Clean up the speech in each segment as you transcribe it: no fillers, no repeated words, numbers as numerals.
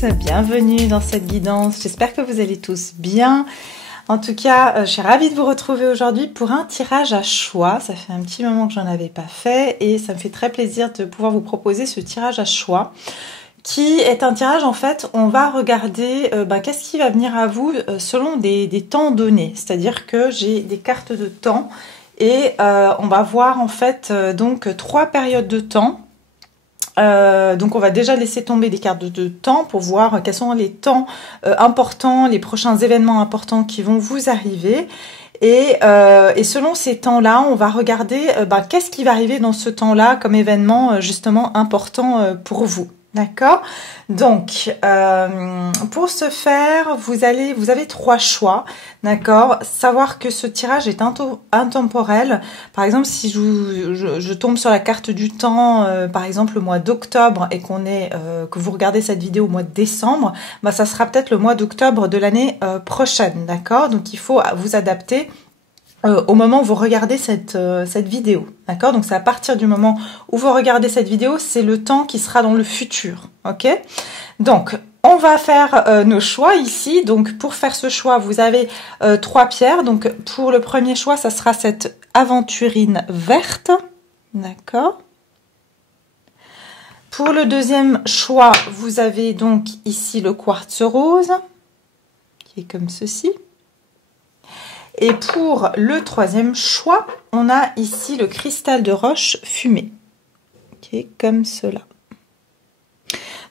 tous, bienvenue dans cette guidance, j'espère que vous allez tous bien. En tout cas, je suis ravie de vous retrouver aujourd'hui pour un tirage à choix. Ça fait un petit moment que j'en avais pas fait et ça me fait très plaisir de pouvoir vous proposer ce tirage à choix qui est un tirage, en fait, on va regarder qu'est-ce qui va venir à vous selon des temps donnés. C'est-à-dire que j'ai des cartes de temps et on va voir en fait donc 3 périodes de temps. Donc on va déjà laisser tomber des cartes de temps pour voir quels sont les temps importants, les prochains événements importants qui vont vous arriver. Et selon ces temps-là, on va regarder qu'est-ce qui va arriver dans ce temps-là comme événement justement important pour vous. D'accord? Donc, pour ce faire, vous avez 3 choix. D'accord? Savoir que ce tirage est intemporel. Par exemple, si je tombe sur la carte du temps, par exemple le mois d'octobre, et que vous regardez cette vidéo au mois de décembre, ça sera peut-être le mois d'octobre de l'année prochaine. D'accord? Donc, il faut vous adapter au moment où vous regardez cette vidéo, d'accord? Donc c'est à partir du moment où vous regardez cette vidéo, c'est le temps qui sera dans le futur, ok? Donc on va faire nos choix ici. Donc pour faire ce choix, vous avez 3 pierres. Donc pour le premier choix, ça sera cette aventurine verte, d'accord? Pour le deuxième choix, vous avez donc ici le quartz rose, qui est comme ceci. Et pour le troisième choix, on a ici le cristal de roche fumé, qui est comme cela.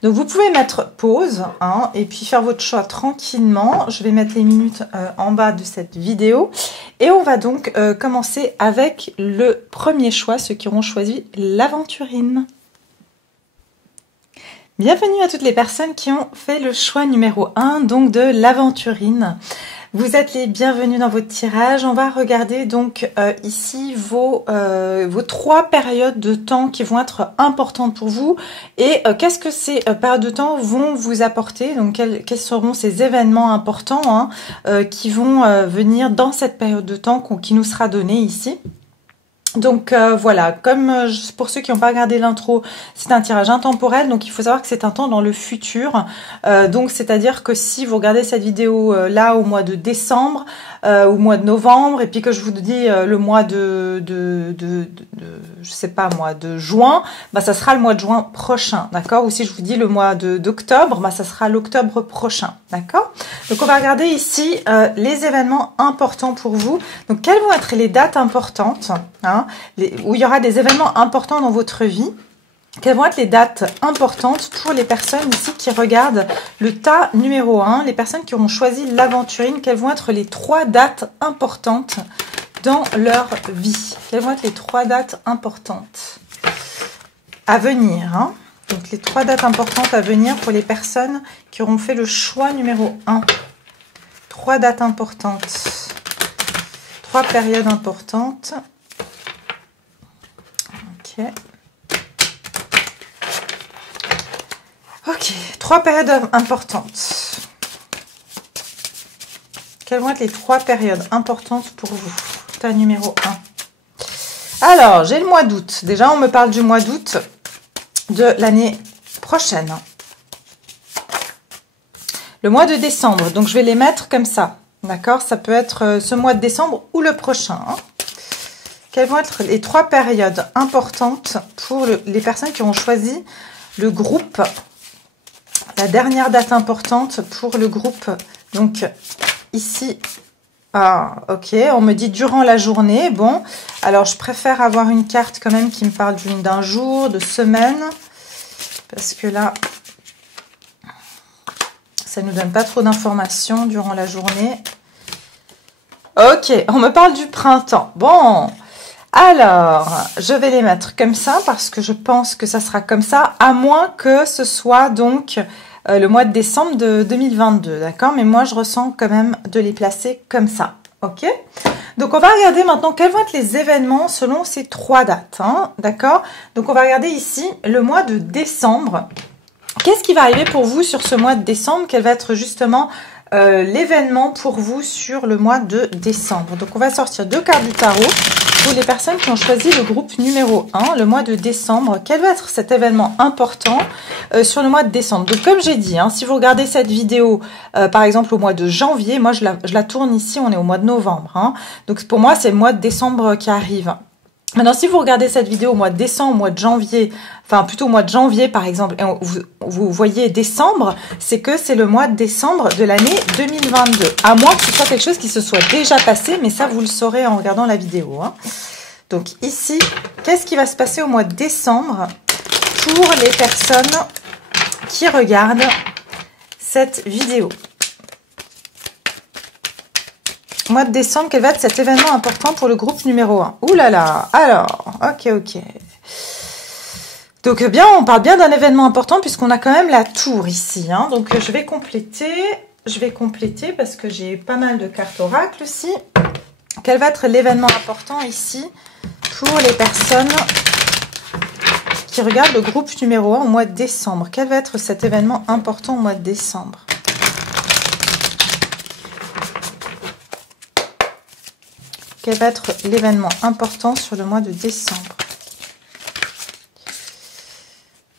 Donc vous pouvez mettre pause et puis faire votre choix tranquillement. Je vais mettre les minutes en bas de cette vidéo. Et on va donc commencer avec le premier choix, ceux qui auront choisi l'aventurine. Bienvenue à toutes les personnes qui ont fait le choix numéro 1, donc de l'aventurine. Vous êtes les bienvenus dans votre tirage. On va regarder donc ici vos 3 périodes de temps qui vont être importantes pour vous et qu'est-ce que ces périodes de temps vont vous apporter. Donc quels seront ces événements importants qui vont venir dans cette période de temps qui nous sera donnée ici. Donc voilà, comme pour ceux qui n'ont pas regardé l'intro, c'est un tirage intemporel, donc il faut savoir que c'est un temps dans le futur. Donc c'est-à-dire que si vous regardez cette vidéo là au mois de décembre, au mois de novembre, et puis que je vous dis le mois de je sais pas moi, de juin, ça sera le mois de juin prochain, d'accord? Ou si je vous dis le mois d'octobre, ça sera l'octobre prochain, d'accord? Donc on va regarder ici les événements importants pour vous. Donc quelles vont être les dates importantes où il y aura des événements importants dans votre vie? Quelles vont être les dates importantes pour les personnes ici qui regardent le tas numéro 1, les personnes qui auront choisi l'aventurine? Quelles vont être les 3 dates importantes dans leur vie? Quelles vont être les 3 dates importantes à venir? Donc les 3 dates importantes à venir pour les personnes qui auront fait le choix numéro 1. 3 dates importantes. 3 périodes importantes. Ok. Ok, 3 périodes importantes. Quelles vont être les 3 périodes importantes pour vous? Tas numéro 1. Alors, j'ai le mois d'août. Déjà, on me parle du mois d'août de l'année prochaine. Le mois de décembre. Donc, je vais les mettre comme ça. D'accord? Ça peut être ce mois de décembre ou le prochain. Quelles vont être les 3 périodes importantes pour les personnes qui ont choisi le groupe? La dernière date importante pour le groupe, donc ici, ok, on me dit durant la journée. Bon, alors je préfère avoir une carte quand même qui me parle d'un jour, de semaine, parce que là, ça ne nous donne pas trop d'informations durant la journée. Ok, on me parle du printemps. Bon, alors, je vais les mettre comme ça parce que je pense que ça sera comme ça, à moins que ce soit donc le mois de décembre de 2022, d'accord? Mais moi, je ressens quand même de les placer comme ça, ok? Donc, on va regarder maintenant quels vont être les événements selon ces 3 dates, d'accord? Donc, on va regarder ici le mois de décembre. Qu'est-ce qui va arriver pour vous sur ce mois de décembre? Quel va être justement l'événement pour vous sur le mois de décembre? Donc, on va sortir 2 cartes du tarot. pour les personnes qui ont choisi le groupe numéro 1, le mois de décembre, quel va être cet événement important sur le mois de décembre? Donc comme j'ai dit, hein, si vous regardez cette vidéo, par exemple au mois de janvier, moi je la tourne ici, on est au mois de novembre. Hein, donc pour moi, c'est le mois de décembre qui arrive. Maintenant, si vous regardez cette vidéo au mois de décembre, au mois de janvier, enfin plutôt au mois de janvier par exemple, et vous voyez décembre, c'est que c'est le mois de décembre de l'année 2022. À moins que ce soit quelque chose qui se soit déjà passé, mais ça vous le saurez en regardant la vidéo. Hein. Donc ici, qu'est-ce qui va se passer au mois de décembre pour les personnes qui regardent cette vidéo? Mois de décembre, quel va être cet événement important pour le groupe numéro 1? Ouh là là, alors, ok. Donc bien, on parle bien d'un événement important puisqu'on a quand même la tour ici. Hein. Donc je vais compléter parce que j'ai pas mal de cartes oracles ici. Quel va être l'événement important ici pour les personnes qui regardent le groupe numéro 1 au mois de décembre? Quel va être cet événement important au mois de décembre? Quel va être l'événement important sur le mois de décembre?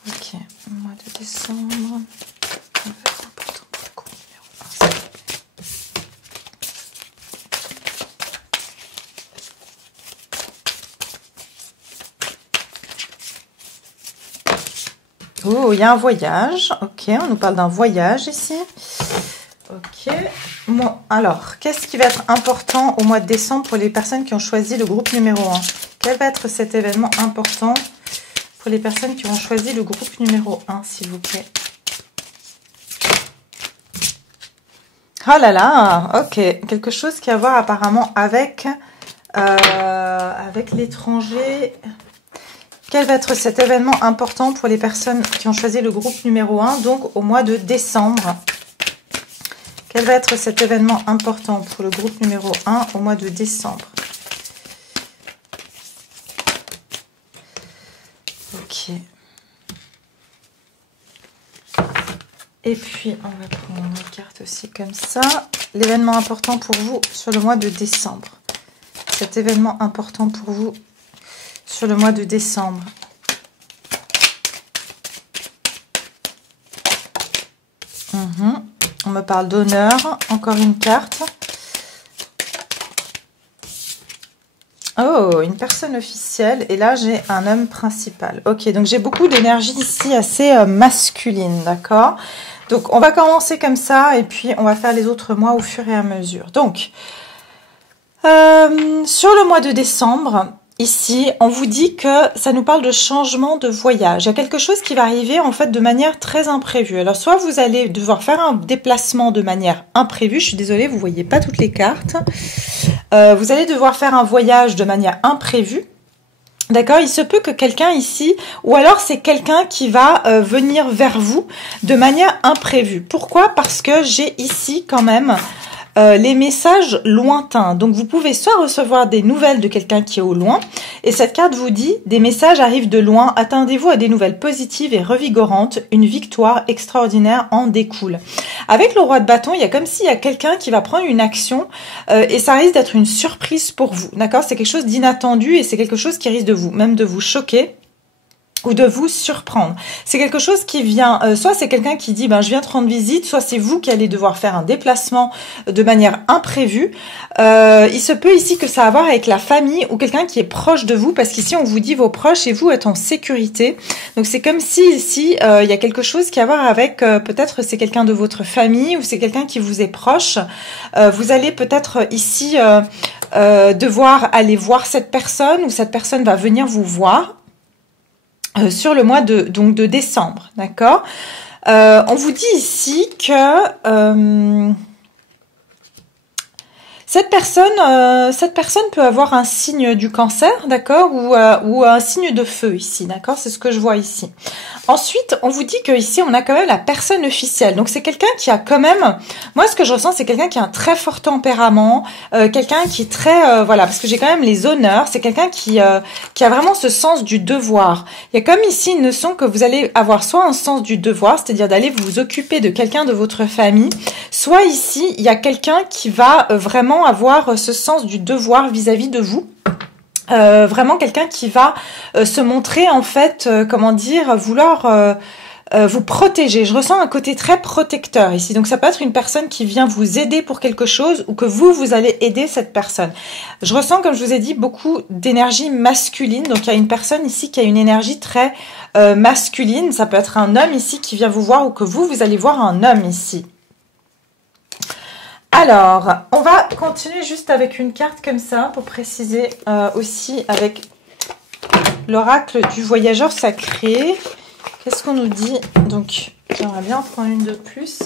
Ok, mois de décembre. Quel va être important pour le groupe numéro 1? Oh, il y a un voyage. Ok, on nous parle d'un voyage ici. Ok. Bon, alors, qu'est-ce qui va être important au mois de décembre pour les personnes qui ont choisi le groupe numéro 1? Quel va être cet événement important pour les personnes qui ont choisi le groupe numéro 1, s'il vous plaît? Oh là là, ok. Quelque chose qui a à voir apparemment avec l'étranger. Quel va être cet événement important pour les personnes qui ont choisi le groupe numéro 1, donc au mois de décembre? Quel va être cet événement important pour le groupe numéro 1 au mois de décembre? Ok. Et puis, on va prendre une carte aussi comme ça. L'événement important pour vous sur le mois de décembre. Cet événement important pour vous sur le mois de décembre. On me parle d'honneur. Encore une carte. Oh, une personne officielle. Et là, j'ai un homme principal. Ok, donc j'ai beaucoup d'énergie ici assez masculine, d'accord? Donc, on va commencer comme ça et puis on va faire les autres mois au fur et à mesure. Donc, sur le mois de décembre, ici, on vous dit que ça nous parle de changement de voyage. Il y a quelque chose qui va arriver en fait de manière très imprévue. Alors, soit vous allez devoir faire un déplacement de manière imprévue. Je suis désolée, vous ne voyez pas toutes les cartes. Vous allez devoir faire un voyage de manière imprévue. D'accord, il se peut que quelqu'un ici, ou alors c'est quelqu'un qui va venir vers vous de manière imprévue. Pourquoi? Parce que j'ai ici quand même les messages lointains. Donc vous pouvez soit recevoir des nouvelles de quelqu'un qui est au loin, et cette carte vous dit des messages arrivent de loin, attendez-vous à des nouvelles positives et revigorantes, une victoire extraordinaire en découle. Avec le roi de bâton, il y a comme s'il y a quelqu'un qui va prendre une action et ça risque d'être une surprise pour vous. D'accord, c'est quelque chose d'inattendu et c'est quelque chose qui risque de vous, même de vous choquer ou de vous surprendre. C'est quelque chose qui vient, soit c'est quelqu'un qui dit ben je viens te rendre visite, soit c'est vous qui allez devoir faire un déplacement de manière imprévue. Il se peut ici que ça a à voir avec la famille ou quelqu'un qui est proche de vous, parce qu'ici on vous dit vos proches et vous êtes en sécurité. Donc c'est comme si ici il y a quelque chose qui a à voir avec peut-être c'est quelqu'un de votre famille ou c'est quelqu'un qui vous est proche. Vous allez peut-être ici devoir aller voir cette personne ou cette personne va venir vous voir. Sur le mois de décembre, d'accord. On vous dit ici que cette personne peut avoir un signe du cancer, d'accord, ou un signe de feu ici, d'accord. C'est ce que je vois ici. Ensuite, on vous dit que ici on a quand même la personne officielle. Donc c'est quelqu'un qui a quand même, moi ce que je ressens c'est quelqu'un qui a un très fort tempérament, quelqu'un qui est très, voilà, parce que j'ai quand même les honneurs. C'est quelqu'un qui a vraiment ce sens du devoir. Il y a comme ici une notion que vous allez avoir soit un sens du devoir, c'est-à-dire d'aller vous occuper de quelqu'un de votre famille, soit ici il y a quelqu'un qui va vraiment avoir ce sens du devoir vis-à-vis de vous. vraiment quelqu'un qui va se montrer en fait, comment dire, vouloir vous protéger. Je ressens un côté très protecteur ici. Donc ça peut être une personne qui vient vous aider pour quelque chose ou que vous allez aider cette personne. Je ressens, comme je vous ai dit, beaucoup d'énergie masculine. Donc il y a une personne ici qui a une énergie très masculine. Ça peut être un homme ici qui vient vous voir ou que vous allez voir un homme ici. Alors, on va continuer juste avec une carte comme ça pour préciser aussi avec l'oracle du voyageur sacré. Qu'est-ce qu'on nous dit? Donc, j'aimerais bien en prendre une de plus.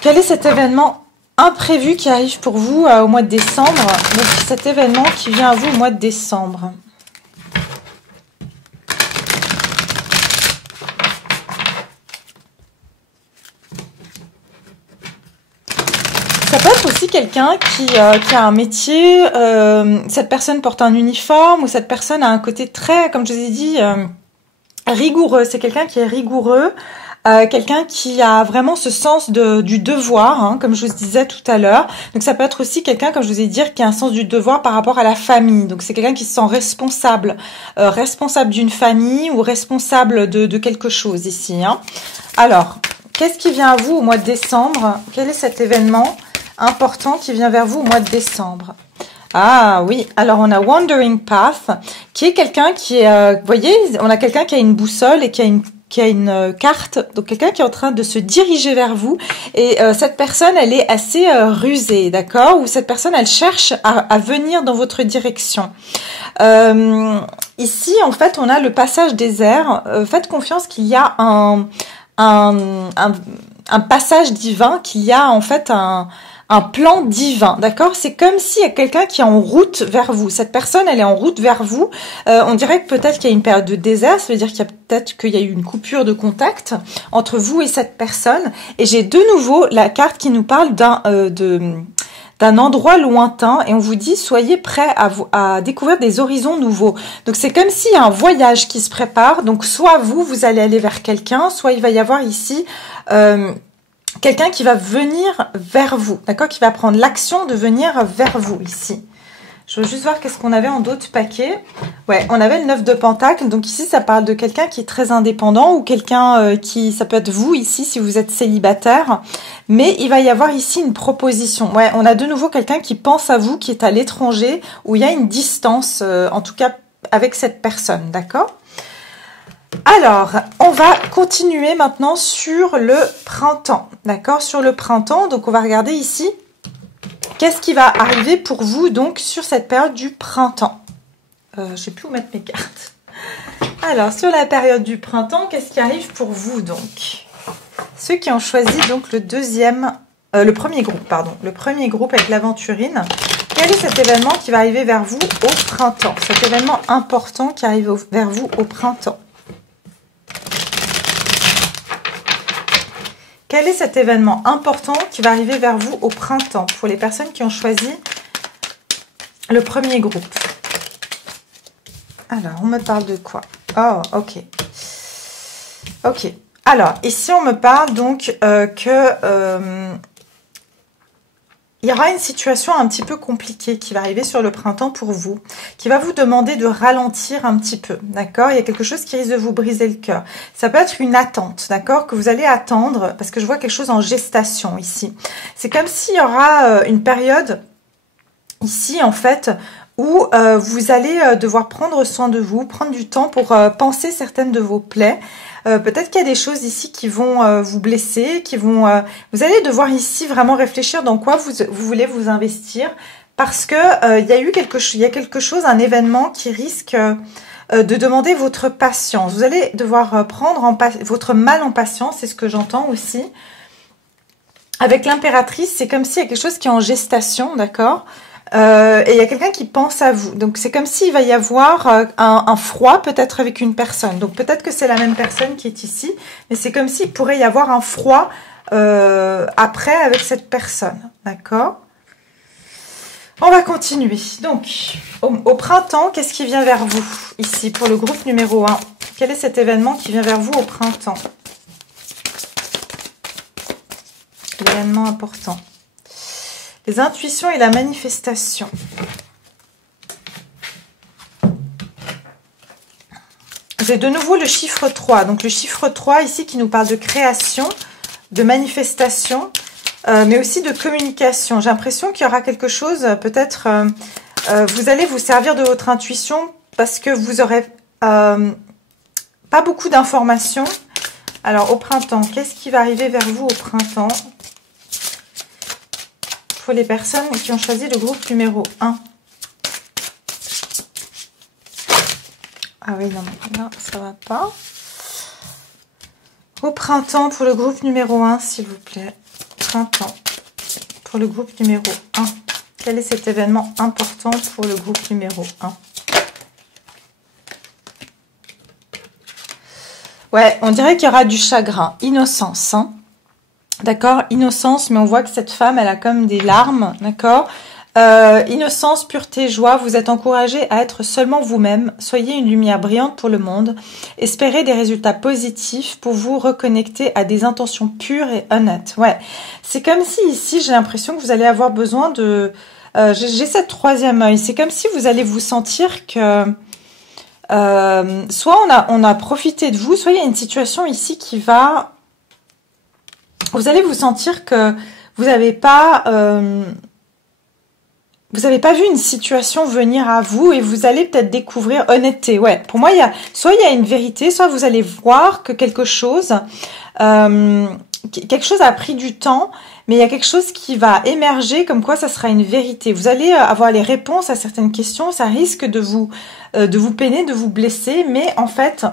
Quel est cet événement imprévu qui arrive pour vous au mois de décembre? Donc, cet événement qui vient à vous au mois de décembre. Ça peut être aussi quelqu'un qui a un métier, cette personne porte un uniforme ou cette personne a un côté très, comme je vous ai dit, rigoureux. C'est quelqu'un qui est rigoureux, quelqu'un qui a vraiment ce sens du devoir, hein, comme je vous disais tout à l'heure. Donc ça peut être aussi quelqu'un, comme je vous ai dit, qui a un sens du devoir par rapport à la famille. Donc c'est quelqu'un qui se sent responsable, responsable d'une famille ou responsable de quelque chose ici. Hein. Alors, qu'est-ce qui vient à vous au mois de décembre? Quel est cet événement important qui vient vers vous au mois de décembre? Ah oui, alors on a Wandering Path, qui est quelqu'un qui est, vous voyez, on a quelqu'un qui a une boussole et qui a une carte, donc quelqu'un qui est en train de se diriger vers vous, et cette personne, elle est assez rusée, d'accord, ou cette personne, elle cherche à venir dans votre direction. Ici, en fait, on a le passage des airs. Faites confiance qu'il y a un passage divin, qu'il y a en fait un plan divin, d'accord? C'est comme s'il y a quelqu'un qui est en route vers vous. Cette personne, elle est en route vers vous. On dirait que peut-être qu'il y a une période de désert, ça veut dire qu'il y a peut-être qu'il y a eu une coupure de contact entre vous et cette personne. Et j'ai de nouveau la carte qui nous parle d'un endroit lointain et on vous dit soyez prêts à découvrir des horizons nouveaux. Donc c'est comme s'il y a un voyage qui se prépare. Donc soit vous allez aller vers quelqu'un, soit il va y avoir ici quelqu'un qui va venir vers vous, d'accord, qui va prendre l'action de venir vers vous ici. Je veux juste voir qu'est-ce qu'on avait en d'autres paquets. Ouais, on avait le 9 de Pentacle. Donc ici, ça parle de quelqu'un qui est très indépendant ou quelqu'un ça peut être vous ici si vous êtes célibataire. Mais il va y avoir ici une proposition. Ouais, on a de nouveau quelqu'un qui pense à vous, qui est à l'étranger, où il y a une distance, en tout cas avec cette personne, d'accord ? Alors, on va continuer maintenant sur le printemps, d'accord? Sur le printemps, donc on va regarder ici. Qu'est-ce qui va arriver pour vous, donc, sur cette période du printemps? Je ne sais plus où mettre mes cartes. Alors, sur la période du printemps, qu'est-ce qui arrive pour vous, donc? Ceux qui ont choisi, donc, le premier groupe, pardon. Le premier groupe avec l'aventurine. Quel est cet événement qui va arriver vers vous au printemps? Cet événement important qui arrive vers vous au printemps. Quel est cet événement important qui va arriver vers vous au printemps pour les personnes qui ont choisi le premier groupe? Alors, on me parle de quoi? Oh, ok. Ok. Alors, ici, on me parle donc il y aura une situation un petit peu compliquée qui va arriver sur le printemps pour vous, qui va vous demander de ralentir un petit peu, d'accord? Il y a quelque chose qui risque de vous briser le cœur. Ça peut être une attente, d'accord? Que vous allez attendre, parce que je vois quelque chose en gestation ici. C'est comme s'il y aura une période ici, en fait, où vous allez devoir prendre soin de vous, prendre du temps pour panser certaines de vos plaies. Peut-être qu'il y a des choses ici qui vont vous blesser, vous allez devoir ici vraiment réfléchir dans quoi vous voulez vous investir, parce que il y a quelque chose, un événement qui risque de demander votre patience. Vous allez devoir prendre votre mal en patience, c'est ce que j'entends aussi. Avec l'impératrice, c'est comme s'il y a quelque chose qui est en gestation, d'accord? Et il y a quelqu'un qui pense à vous. Donc, c'est comme s'il va y avoir un froid peut-être avec une personne. Donc, peut-être que c'est la même personne qui est ici. Mais c'est comme s'il pourrait y avoir un froid après avec cette personne. D'accord? On va continuer. Donc, au printemps, qu'est-ce qui vient vers vous ici pour le groupe numéro 1? Quel est cet événement qui vient vers vous au printemps? L'événement important. Les intuitions et la manifestation. J'ai de nouveau le chiffre 3. Donc le chiffre 3 ici qui nous parle de création, de manifestation, mais aussi de communication. J'ai l'impression qu'il y aura quelque chose, peut-être, vous allez vous servir de votre intuition parce que vous aurez pas beaucoup d'informations. Alors au printemps, qu'est-ce qui va arriver vers vous au printemps pour les personnes qui ont choisi le groupe numéro 1? Ah oui, non, là, ça va pas. Au printemps, pour le groupe numéro 1, s'il vous plaît. Printemps, pour le groupe numéro 1. Quel est cet événement important pour le groupe numéro 1? Ouais, on dirait qu'il y aura du chagrin. Innocence, hein. D'accord? Innocence, mais on voit que cette femme, elle a comme des larmes, d'accord? Innocence, pureté, joie, vous êtes encouragé à être seulement vous-même. Soyez une lumière brillante pour le monde. Espérez des résultats positifs pour vous reconnecter à des intentions pures et honnêtes. Ouais, c'est comme si ici, j'ai l'impression que vous allez avoir besoin de... j'ai cette troisième œil. C'est comme si vous allez vous sentir que... soit on a profité de vous, soit il y a une situation ici qui va... Vous allez vous sentir que vous n'avez pas... vous n'avez pas vu une situation venir à vous et vous allez peut-être découvrir honnêteté. Ouais, pour moi, soit il y a une vérité, soit vous allez voir que quelque chose a pris du temps, mais il y a quelque chose qui va émerger comme quoi ça sera une vérité. Vous allez avoir les réponses à certaines questions, ça risque de vous peiner, de vous blesser, mais en fait...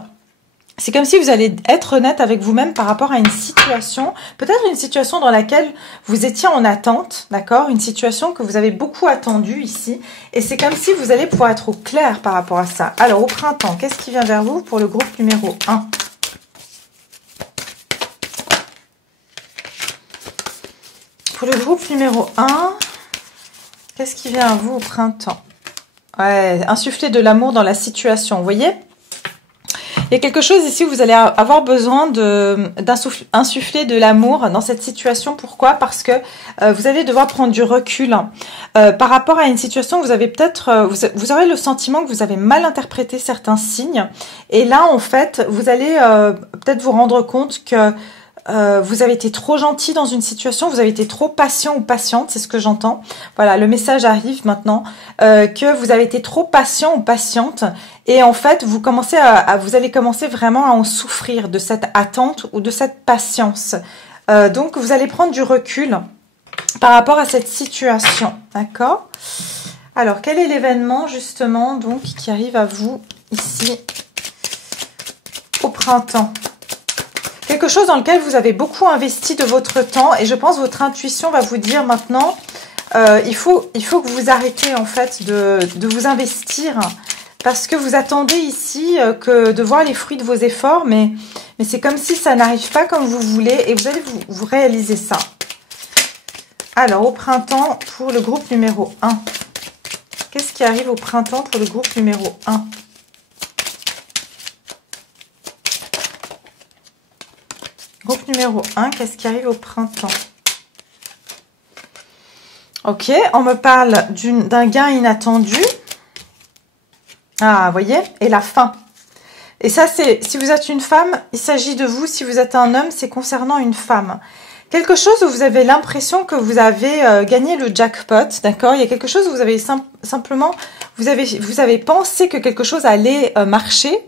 C'est comme si vous allez être honnête avec vous-même par rapport à une situation, peut-être une situation dans laquelle vous étiez en attente, d'accord? Une situation que vous avez beaucoup attendue ici. Et c'est comme si vous allez pouvoir être au clair par rapport à ça. Alors, au printemps, qu'est-ce qui vient vers vous pour le groupe numéro 1? Pour le groupe numéro 1, qu'est-ce qui vient à vous au printemps? Ouais, insuffler de l'amour dans la situation, vous voyez? Il y a quelque chose ici où vous allez avoir besoin d'insuffler de l'amour dans cette situation. Pourquoi? Parce que vous allez devoir prendre du recul par rapport à une situation où vous avez peut-être, vous aurez le sentiment que vous avez mal interprété certains signes. Et là, en fait, vous allez peut-être vous rendre compte que vous avez été trop gentil dans une situation, vous avez été trop patient ou patiente, c'est ce que j'entends. Voilà, le message arrive maintenant, que vous avez été trop patient ou patiente, et en fait, vous allez commencer vraiment à en souffrir de cette attente ou de cette patience. Donc, vous allez prendre du recul par rapport à cette situation, d'accord? Alors, quel est l'événement justement donc qui arrive à vous ici au printemps? Quelque chose dans lequel vous avez beaucoup investi de votre temps et je pense que votre intuition va vous dire maintenant il faut que vous arrêtez en fait de vous investir parce que vous attendez ici que de voir les fruits de vos efforts mais c'est comme si ça n'arrive pas comme vous voulez et vous allez vous réaliser ça. Alors au printemps pour le groupe numéro 1. Qu'est-ce qui arrive au printemps pour le groupe numéro 1? Groupe numéro 1, qu'est-ce qui arrive au printemps? Ok, on me parle d'un gain inattendu. Ah, vous voyez? Et la fin. Et ça, c'est si vous êtes une femme, il s'agit de vous. Si vous êtes un homme, c'est concernant une femme. Quelque chose où vous avez l'impression que vous avez gagné le jackpot, d'accord? Il y a quelque chose où vous avez simplement, vous avez pensé que quelque chose allait marcher.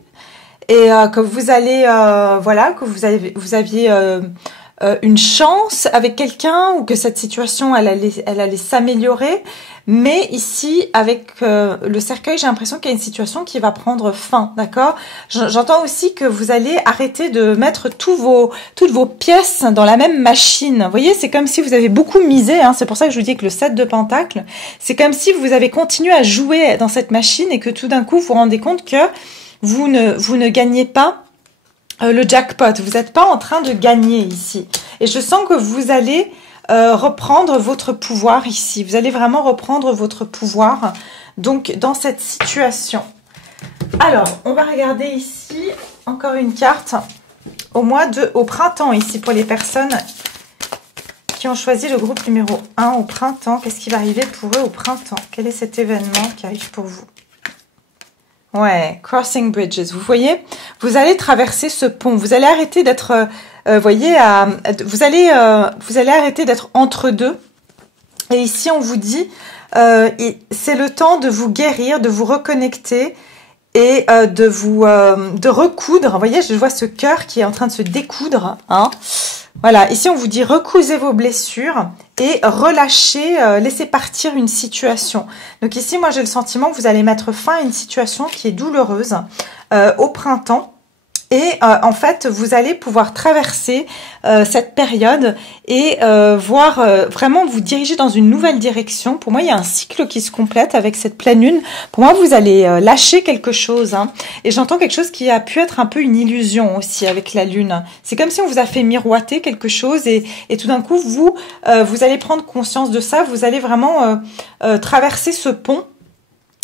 Et que vous allez, voilà, que vous aviez une chance avec quelqu'un ou que cette situation, elle allait s'améliorer. Mais ici, avec le cercueil, j'ai l'impression qu'il y a une situation qui va prendre fin, d'accord? J'entends aussi que vous allez arrêter de mettre toutes vos pièces dans la même machine. Vous voyez, c'est comme si vous avez beaucoup misé, hein, c'est pour ça que je vous dis que le 7 de Pentacle, c'est comme si vous avez continué à jouer dans cette machine et que tout d'un coup, vous vous rendez compte que vous ne gagnez pas le jackpot. Vous n'êtes pas en train de gagner ici. Et je sens que vous allez reprendre votre pouvoir ici. Vous allez vraiment reprendre votre pouvoir donc dans cette situation. Alors, on va regarder ici encore une carte au printemps ici pour les personnes qui ont choisi le groupe numéro 1 au printemps. Qu'est-ce qui va arriver pour eux au printemps? Quel est cet événement qui arrive pour vous? Ouais, crossing bridges. Vous voyez, vous allez traverser ce pont. Vous allez arrêter d'être, voyez, vous allez arrêter d'être entre deux. Et ici, on vous dit, c'est le temps de vous guérir, de vous reconnecter et de recoudre. Vous voyez, je vois ce cœur qui est en train de se découdre. Hein. Voilà, ici on vous dit recousez vos blessures et relâchez, laissez partir une situation. Donc ici, moi j'ai le sentiment que vous allez mettre fin à une situation qui est douloureuse au printemps. Et en fait, vous allez pouvoir traverser cette période et voir vraiment vous diriger dans une nouvelle direction. Pour moi, il y a un cycle qui se complète avec cette pleine lune. Pour moi, vous allez lâcher quelque chose. Hein. Et j'entends quelque chose qui a pu être un peu une illusion aussi avec la lune. C'est comme si on vous a fait miroiter quelque chose et tout d'un coup, vous allez prendre conscience de ça. Vous allez vraiment traverser ce pont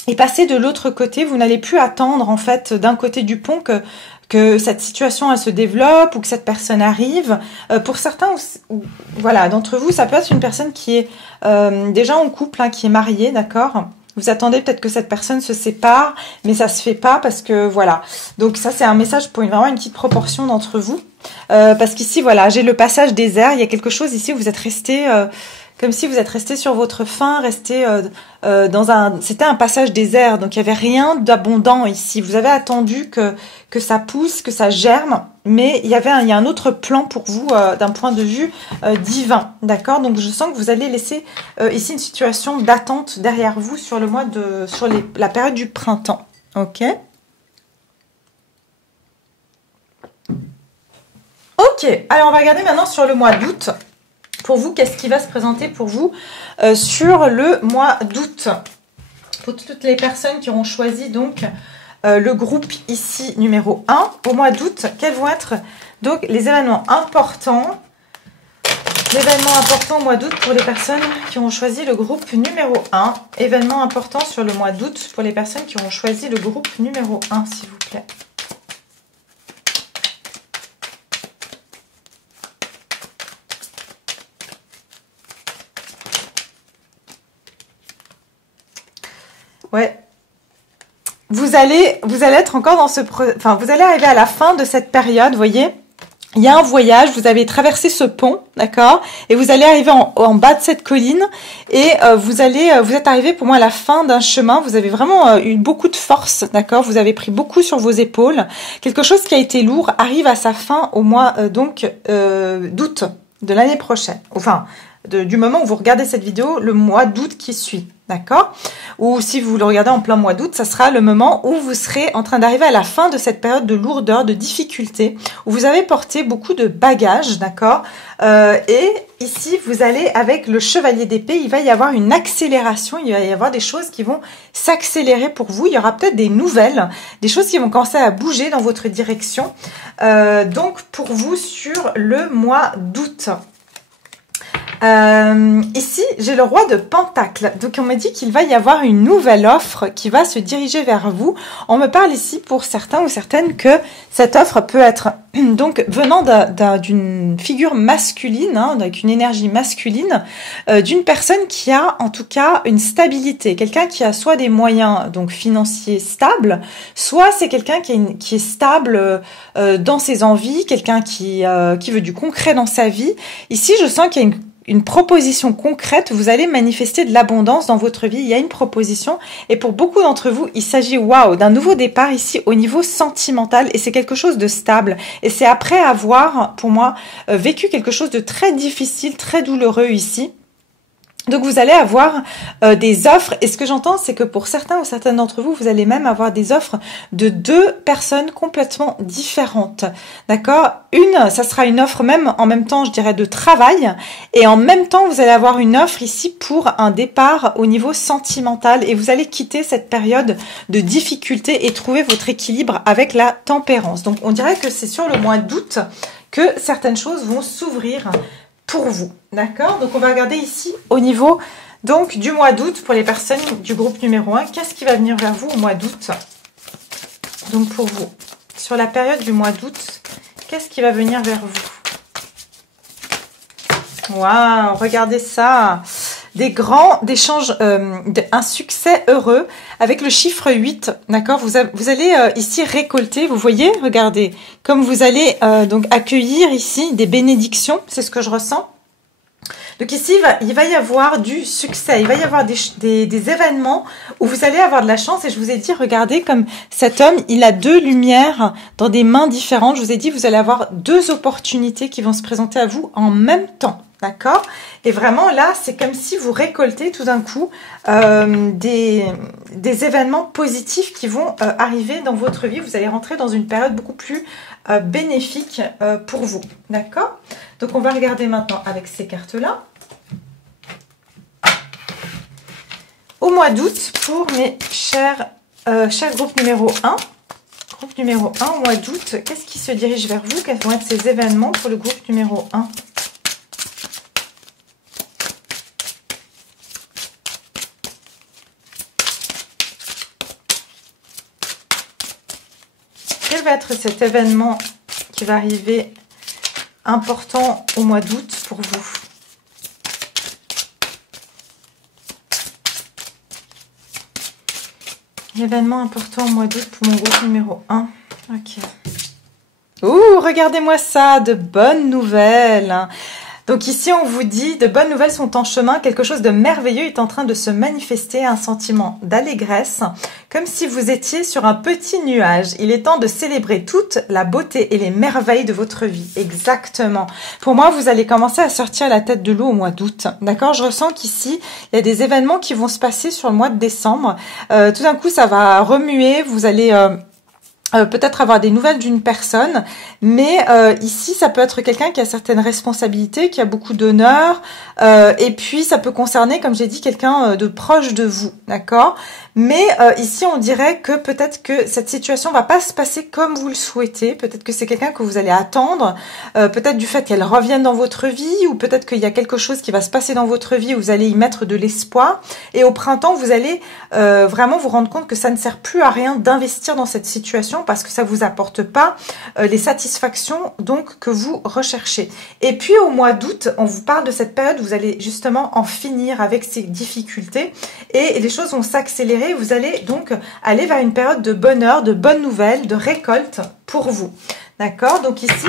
et passer de l'autre côté. Vous n'allez plus attendre en fait d'un côté du pont que cette situation elle se développe ou que cette personne arrive. Pour certains, voilà, d'entre vous, ça peut être une personne qui est déjà en couple, hein, qui est mariée, d'accord. Vous attendez peut-être que cette personne se sépare, mais ça se fait pas parce que voilà. Donc ça, c'est un message pour vraiment une petite proportion d'entre vous, parce qu'ici, voilà, j'ai le passage des airs. Il y a quelque chose ici où vous êtes resté. Comme si vous êtes resté sur votre faim, resté c'était un passage désert, donc il n'y avait rien d'abondant ici. Vous avez attendu que ça pousse, que ça germe, mais il y a un autre plan pour vous d'un point de vue divin, d'accord? Donc je sens que vous allez laisser ici une situation d'attente derrière vous sur le mois la période du printemps, ok? Ok, alors on va regarder maintenant sur le mois d'août. Pour vous, qu'est-ce qui va se présenter pour vous sur le mois d'août? Pour toutes les personnes qui auront choisi donc le groupe ici numéro 1, au mois d'août, quels vont être donc les événements importants? L'événement important au mois d'août pour les personnes qui ont choisi le groupe numéro 1. Événement important sur le mois d'août pour les personnes qui auront choisi le groupe numéro 1, s'il vous plaît. Ouais. Vous allez être encore dans vous allez arriver à la fin de cette période, vous voyez. Il y a un voyage, vous avez traversé ce pont, d'accord, et vous allez arriver en bas de cette colline et vous êtes arrivé pour moi à la fin d'un chemin. Vous avez vraiment eu beaucoup de force, d'accord. Vous avez pris beaucoup sur vos épaules. Quelque chose qui a été lourd arrive à sa fin au mois d'août de l'année prochaine. Enfin, du moment où vous regardez cette vidéo, le mois d'août qui suit. D'accord? Ou si vous le regardez en plein mois d'août, ça sera le moment où vous serez en train d'arriver à la fin de cette période de lourdeur, de difficulté, où vous avez porté beaucoup de bagages, d'accord? Et ici, vous allez avec le chevalier d'épée, il va y avoir une accélération, il va y avoir des choses qui vont s'accélérer pour vous. Il y aura peut-être des nouvelles, des choses qui vont commencer à bouger dans votre direction. Donc, pour vous, sur le mois d'août. Ici, j'ai le roi de Pentacle. Donc, on me dit qu'il va y avoir une nouvelle offre qui va se diriger vers vous. On me parle ici pour certains ou certaines que cette offre peut être donc venant d'une figure masculine, hein, avec une énergie masculine, d'une personne qui a en tout cas une stabilité. Quelqu'un qui a soit des moyens donc financiers stables, soit c'est quelqu'un qui est stable dans ses envies, quelqu'un qui veut du concret dans sa vie. Ici, je sens qu'il y a une proposition concrète, vous allez manifester de l'abondance dans votre vie. Il y a une proposition et pour beaucoup d'entre vous, il s'agit d'un nouveau départ ici au niveau sentimental et c'est quelque chose de stable. Et c'est après avoir, pour moi, vécu quelque chose de très difficile, très douloureux ici. Donc vous allez avoir des offres et ce que j'entends c'est que pour certains ou certaines d'entre vous, vous allez même avoir des offres de deux personnes complètement différentes. D'accord? Ça sera une offre même en même temps, je dirais, de travail et en même temps, vous allez avoir une offre ici pour un départ au niveau sentimental et vous allez quitter cette période de difficulté et trouver votre équilibre avec la tempérance. Donc on dirait que c'est sur le mois d'août que certaines choses vont s'ouvrir pour vous, d'accord? Donc on va regarder ici au niveau donc du mois d'août pour les personnes du groupe numéro 1. Qu'est-ce qui va venir vers vous au mois d'août? Donc pour vous, sur la période du mois d'août, qu'est-ce qui va venir vers vous? Waouh, regardez ça! un succès heureux avec le chiffre 8, d'accord? Vous allez ici récolter, vous voyez, regardez, comme vous allez donc accueillir ici des bénédictions, c'est ce que je ressens. Donc ici, il va y avoir du succès, il va y avoir des événements où vous allez avoir de la chance. Et je vous ai dit, regardez, comme cet homme, il a deux lumières dans des mains différentes. Je vous ai dit, vous allez avoir deux opportunités qui vont se présenter à vous en même temps. D'accord? Et vraiment, là, c'est comme si vous récoltez tout d'un coup des événements positifs qui vont arriver dans votre vie. Vous allez rentrer dans une période beaucoup plus bénéfique pour vous. D'accord? Donc, on va regarder maintenant avec ces cartes-là. Au mois d'août, pour mes chers groupe numéro 1. Groupe numéro 1, au mois d'août, qu'est-ce qui se dirige vers vous? Quels vont être ces événements pour le groupe numéro 1? Quel va être cet événement qui va arriver important au mois d'août pour vous? L'événement important au mois d'août pour mon groupe numéro 1. Ok. Ouh, regardez-moi ça, de bonnes nouvelles. Donc ici, on vous dit, de bonnes nouvelles sont en chemin, quelque chose de merveilleux est en train de se manifester, un sentiment d'allégresse, comme si vous étiez sur un petit nuage. Il est temps de célébrer toute la beauté et les merveilles de votre vie. Exactement. Pour moi, vous allez commencer à sortir la tête de l'eau au mois d'août. D'accord? Je ressens qu'ici, il y a des événements qui vont se passer sur le mois de décembre. Tout d'un coup, ça va remuer, vous allez... peut-être avoir des nouvelles d'une personne, mais ici, ça peut être quelqu'un qui a certaines responsabilités, qui a beaucoup d'honneur, et puis ça peut concerner, comme j'ai dit, quelqu'un de proche de vous, d'accord? Mais ici, on dirait que peut-être que cette situation va pas se passer comme vous le souhaitez, peut-être que c'est quelqu'un que vous allez attendre, peut-être du fait qu'elle revienne dans votre vie, ou peut-être qu'il y a quelque chose qui va se passer dans votre vie, où vous allez y mettre de l'espoir, et au printemps, vous allez vraiment vous rendre compte que ça ne sert plus à rien d'investir dans cette situation, parce que ça vous apporte pas les satisfactions donc que vous recherchez. Et puis au mois d'août, on vous parle de cette période où vous allez justement en finir avec ces difficultés et les choses vont s'accélérer. Vous allez donc aller vers une période de bonheur, de bonnes nouvelles, de récolte pour vous. D'accord? Donc ici,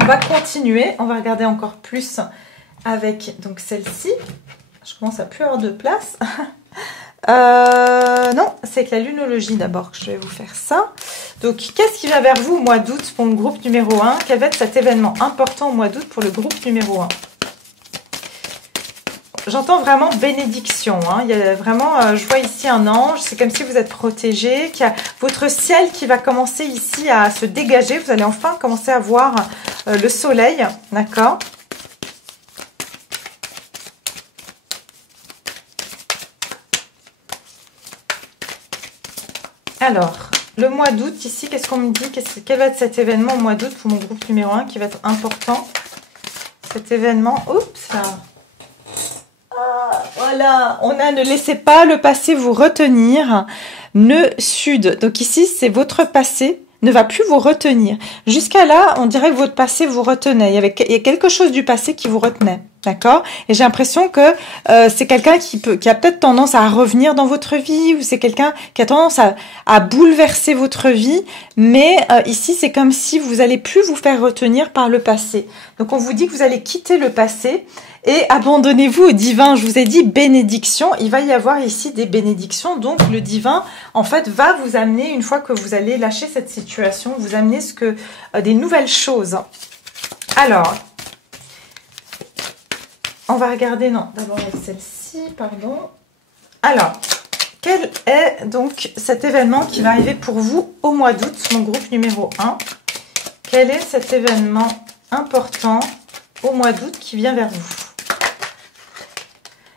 on va continuer. On va regarder encore plus avec donc celle-ci. Je commence à plus avoir de place. Non, c'est avec la lunologie d'abord que je vais vous faire ça. Donc, qu'est-ce qui va vers vous au mois d'août pour le groupe numéro 1? Quel va être cet événement important au mois d'août pour le groupe numéro 1? J'entends vraiment bénédiction. Hein. Il y a vraiment, je vois ici un ange. C'est comme si vous êtes protégé. Qu'il y a votre ciel qui va commencer ici à se dégager. Vous allez enfin commencer à voir le soleil. D'accord? Alors, le mois d'août, ici, qu'est-ce qu'on me dit? Quel va être cet événement au mois d'août pour mon groupe numéro 1 qui va être important? Cet événement, oups, voilà, on a ne laissez pas le passé vous retenir, nœud sud. Donc ici, c'est votre passé ne va plus vous retenir. Jusqu'à là, on dirait que votre passé vous retenait. Il y a quelque chose du passé qui vous retenait. D'accord? Et j'ai l'impression que c'est quelqu'un qui a peut-être tendance à revenir dans votre vie, ou c'est quelqu'un qui a tendance à bouleverser votre vie. Mais ici, c'est comme si vous allez plus vous faire retenir par le passé. Donc, on vous dit que vous allez quitter le passé et abandonnez-vous au divin. Je vous ai dit bénédiction. Il va y avoir ici des bénédictions. Donc, le divin, en fait, va vous amener, une fois que vous allez lâcher cette situation, vous amener des nouvelles choses. Alors, on va regarder, non, d'abord avec celle-ci, pardon. Alors, quel est donc cet événement qui va arriver pour vous au mois d'août, mon groupe numéro 1? Quel est cet événement important au mois d'août qui vient vers vous?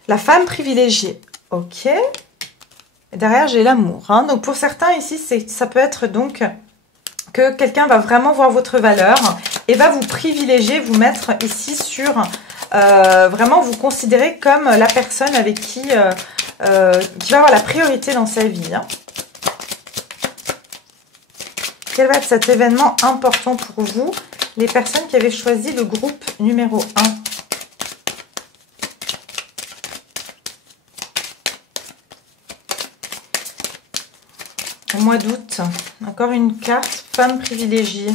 La femme privilégiée, ok. Et derrière, j'ai l'amour. Hein. Donc, pour certains, ici, ça peut être donc que quelqu'un va vraiment voir votre valeur et va vous privilégier, vous mettre ici sur... vraiment vous considérer comme la personne avec qui va avoir la priorité dans sa vie. Hein. Quel va être cet événement important pour vous, les personnes qui avaient choisi le groupe numéro 1? au mois d'août. Encore une carte, femme privilégiée.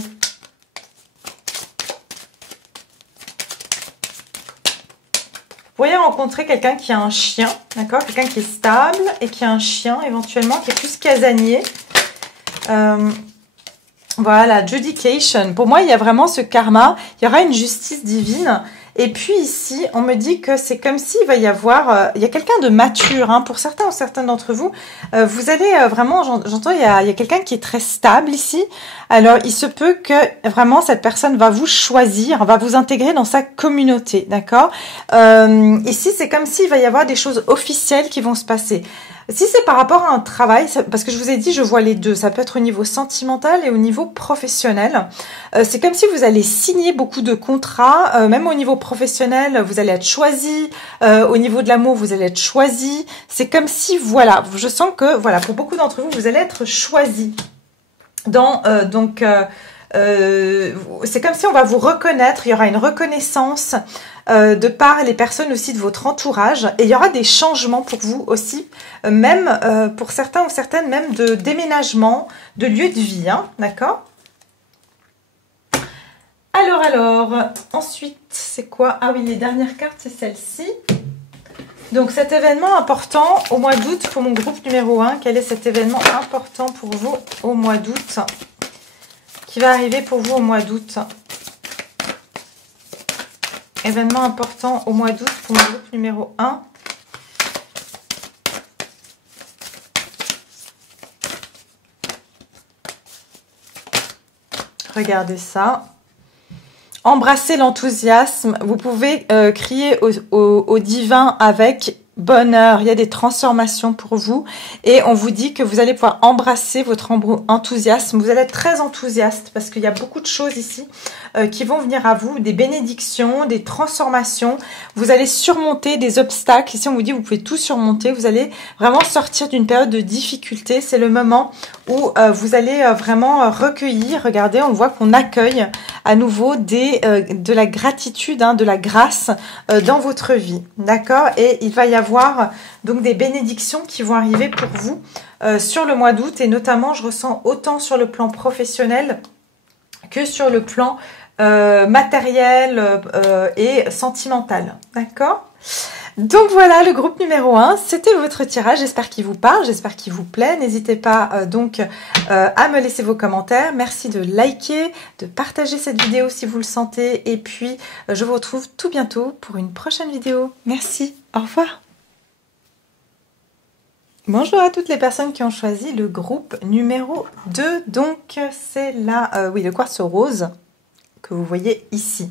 Vous pourriez rencontrer quelqu'un qui a un chien, d'accord? Quelqu'un qui est stable et qui a un chien éventuellement, qui est plus casanier. Voilà, Judication. Pour moi, il y a vraiment ce karma. Il y aura une justice divine. Et puis ici, on me dit que c'est comme s'il va y avoir... il y a quelqu'un de mature, hein, pour certains ou certaines d'entre vous. Vous allez vraiment... J'entends, il y a quelqu'un qui est très stable ici. Alors, il se peut que vraiment cette personne va vous choisir, va vous intégrer dans sa communauté, d'accord? Ici, c'est comme s'il va y avoir des choses officielles qui vont se passer. Si c'est par rapport à un travail, parce que je vous ai dit, je vois les deux. Ça peut être au niveau sentimental et au niveau professionnel. C'est comme si vous allez signer beaucoup de contrats, même au niveau professionnel, vous allez être choisi. Au niveau de l'amour, vous allez être choisi. C'est comme si, voilà, je sens que, voilà, pour beaucoup d'entre vous, vous allez être choisi. C'est comme si on va vous reconnaître. Il y aura une reconnaissance de par les personnes aussi de votre entourage, et il y aura des changements pour vous aussi, même pour certains ou certaines, même de déménagement, de lieu de vie, hein, d'accord? Alors, ensuite, c'est quoi? Ah oui, les dernières cartes, c'est celle-ci. Donc, cet événement important au mois d'août pour mon groupe numéro 1, quel est cet événement important pour vous au mois d'août, qui va arriver pour vous au mois d'août? Événement important au mois d'août pour mon groupe numéro 1. Regardez ça. Embrassez l'enthousiasme. Vous pouvez crier au divin avec bonheur. Il y a des transformations pour vous. Et on vous dit que vous allez pouvoir embrasser votre enthousiasme. Vous allez être très enthousiaste parce qu'il y a beaucoup de choses ici qui vont venir à vous. Des bénédictions, des transformations. Vous allez surmonter des obstacles. Ici, on vous dit que vous pouvez tout surmonter. Vous allez vraiment sortir d'une période de difficulté. C'est le moment où vous allez vraiment recueillir. Regardez, on voit qu'on accueille à nouveau de la gratitude, hein, de la grâce dans votre vie. D'accord? Et il va y avoir donc des bénédictions qui vont arriver pour vous sur le mois d'août. Et notamment, je ressens autant sur le plan professionnel que sur le plan matériel et sentimental. D'accord? Donc voilà, le groupe numéro 1, c'était votre tirage. J'espère qu'il vous parle, j'espère qu'il vous plaît. N'hésitez pas donc à me laisser vos commentaires. Merci de liker, de partager cette vidéo si vous le sentez. Et puis, je vous retrouve tout bientôt pour une prochaine vidéo. Merci, au revoir. Bonjour à toutes les personnes qui ont choisi le groupe numéro 2. Donc, c'est là, oui, le quartz rose que vous voyez ici.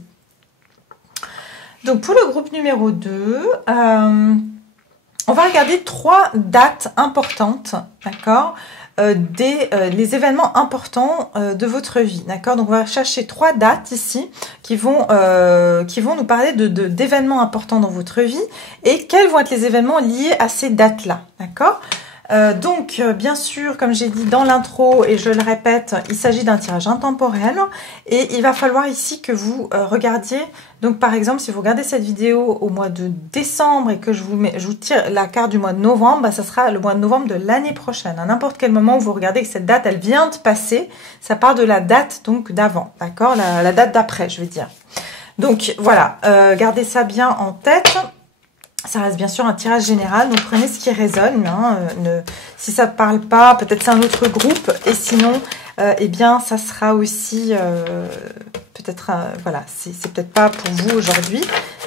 Donc, pour le groupe numéro 2, on va regarder 3 dates importantes, d'accord, les événements importants de votre vie, d'accord. Donc, on va chercher 3 dates ici qui vont nous parler d'événements importants dans votre vie et quels vont être les événements liés à ces dates-là, d'accord. Donc, bien sûr, comme j'ai dit dans l'intro, et je le répète, il s'agit d'un tirage intemporel. Et il va falloir ici que vous regardiez. Donc, par exemple, si vous regardez cette vidéo au mois de décembre et que je vous tire la carte du mois de novembre, bah, ça sera le mois de novembre de l'année prochaine. À n'importe quel moment où vous regardez que cette date, elle vient de passer, ça part de la date donc d'avant, d'accord, la date d'après, je veux dire. Donc, voilà, gardez ça bien en tête. Ça reste bien sûr un tirage général, donc prenez ce qui résonne. Hein, si ça ne parle pas, peut-être c'est un autre groupe. Et sinon, eh bien, ça sera aussi peut-être, voilà, c'est peut-être pas pour vous aujourd'hui.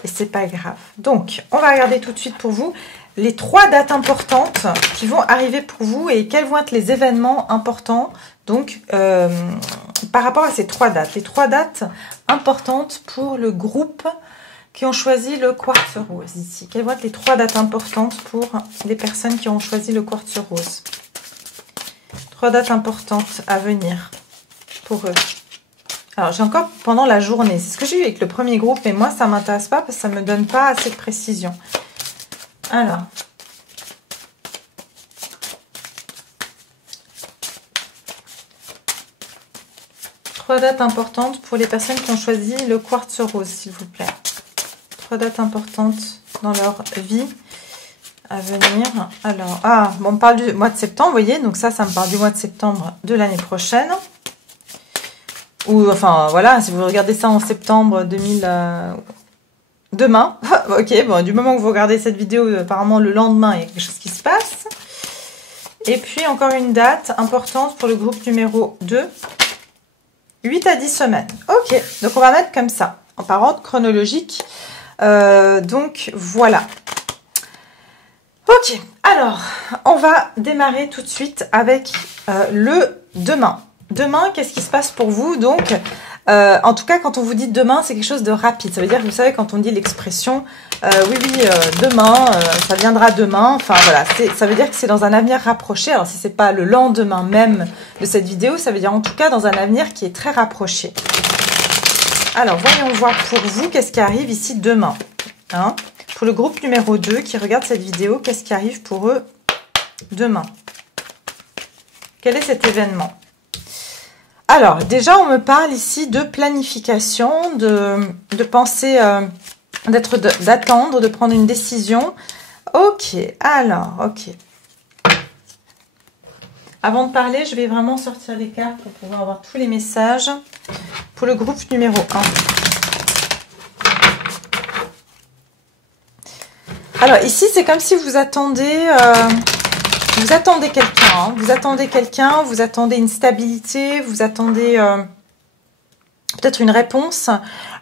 Et c'est pas grave. Donc, on va regarder tout de suite pour vous les 3 dates importantes qui vont arriver pour vous et quels vont être les événements importants. Donc, par rapport à ces 3 dates. Les 3 dates importantes pour le groupe qui ont choisi le quartz rose ici. Quelles vont être les 3 dates importantes pour les personnes qui ont choisi le quartz rose? 3 dates importantes à venir pour eux. Alors, j'ai encore pendant la journée. C'est ce que j'ai eu avec le premier groupe, mais moi, ça ne m'intéresse pas parce que ça ne me donne pas assez de précision. Alors. Trois dates importantes pour les personnes qui ont choisi le quartz rose, s'il vous plaît. 3 dates importantes dans leur vie à venir. Alors, ah, bon, on parle du mois de septembre, vous voyez, donc ça me parle du mois de septembre de l'année prochaine. Ou, enfin, voilà, si vous regardez ça en septembre 2000... demain, ok, bon, du moment que vous regardez cette vidéo, apparemment le lendemain, il y a quelque chose qui se passe. Et puis, encore une date importante pour le groupe numéro 2. 8 à 10 semaines. Ok, donc on va mettre comme ça, en par ordre chronologique. Donc, voilà. Ok, alors, on va démarrer tout de suite avec le demain. Demain, qu'est-ce qui se passe pour vous? Donc, en tout cas, quand on vous dit demain, c'est quelque chose de rapide. Ça veut dire que vous savez, quand on dit l'expression oui, demain, ça viendra demain. Enfin, voilà, ça veut dire que c'est dans un avenir rapproché. Alors, si c'est pas le lendemain même de cette vidéo, ça veut dire en tout cas dans un avenir qui est très rapproché. Alors, voyons voir pour vous, qu'est-ce qui arrive ici demain. Hein? Pour le groupe numéro 2 qui regarde cette vidéo, qu'est-ce qui arrive pour eux demain? Quel est cet événement? Alors, déjà, on me parle ici de planification, de penser, d'attendre, de prendre une décision. Ok, alors, ok. Avant de parler, je vais vraiment sortir les cartes pour pouvoir avoir tous les messages pour le groupe numéro 1. Alors, ici, c'est comme si vous attendez... vous attendez quelqu'un, hein. Vous attendez quelqu'un, vous attendez une stabilité, vous attendez peut-être une réponse.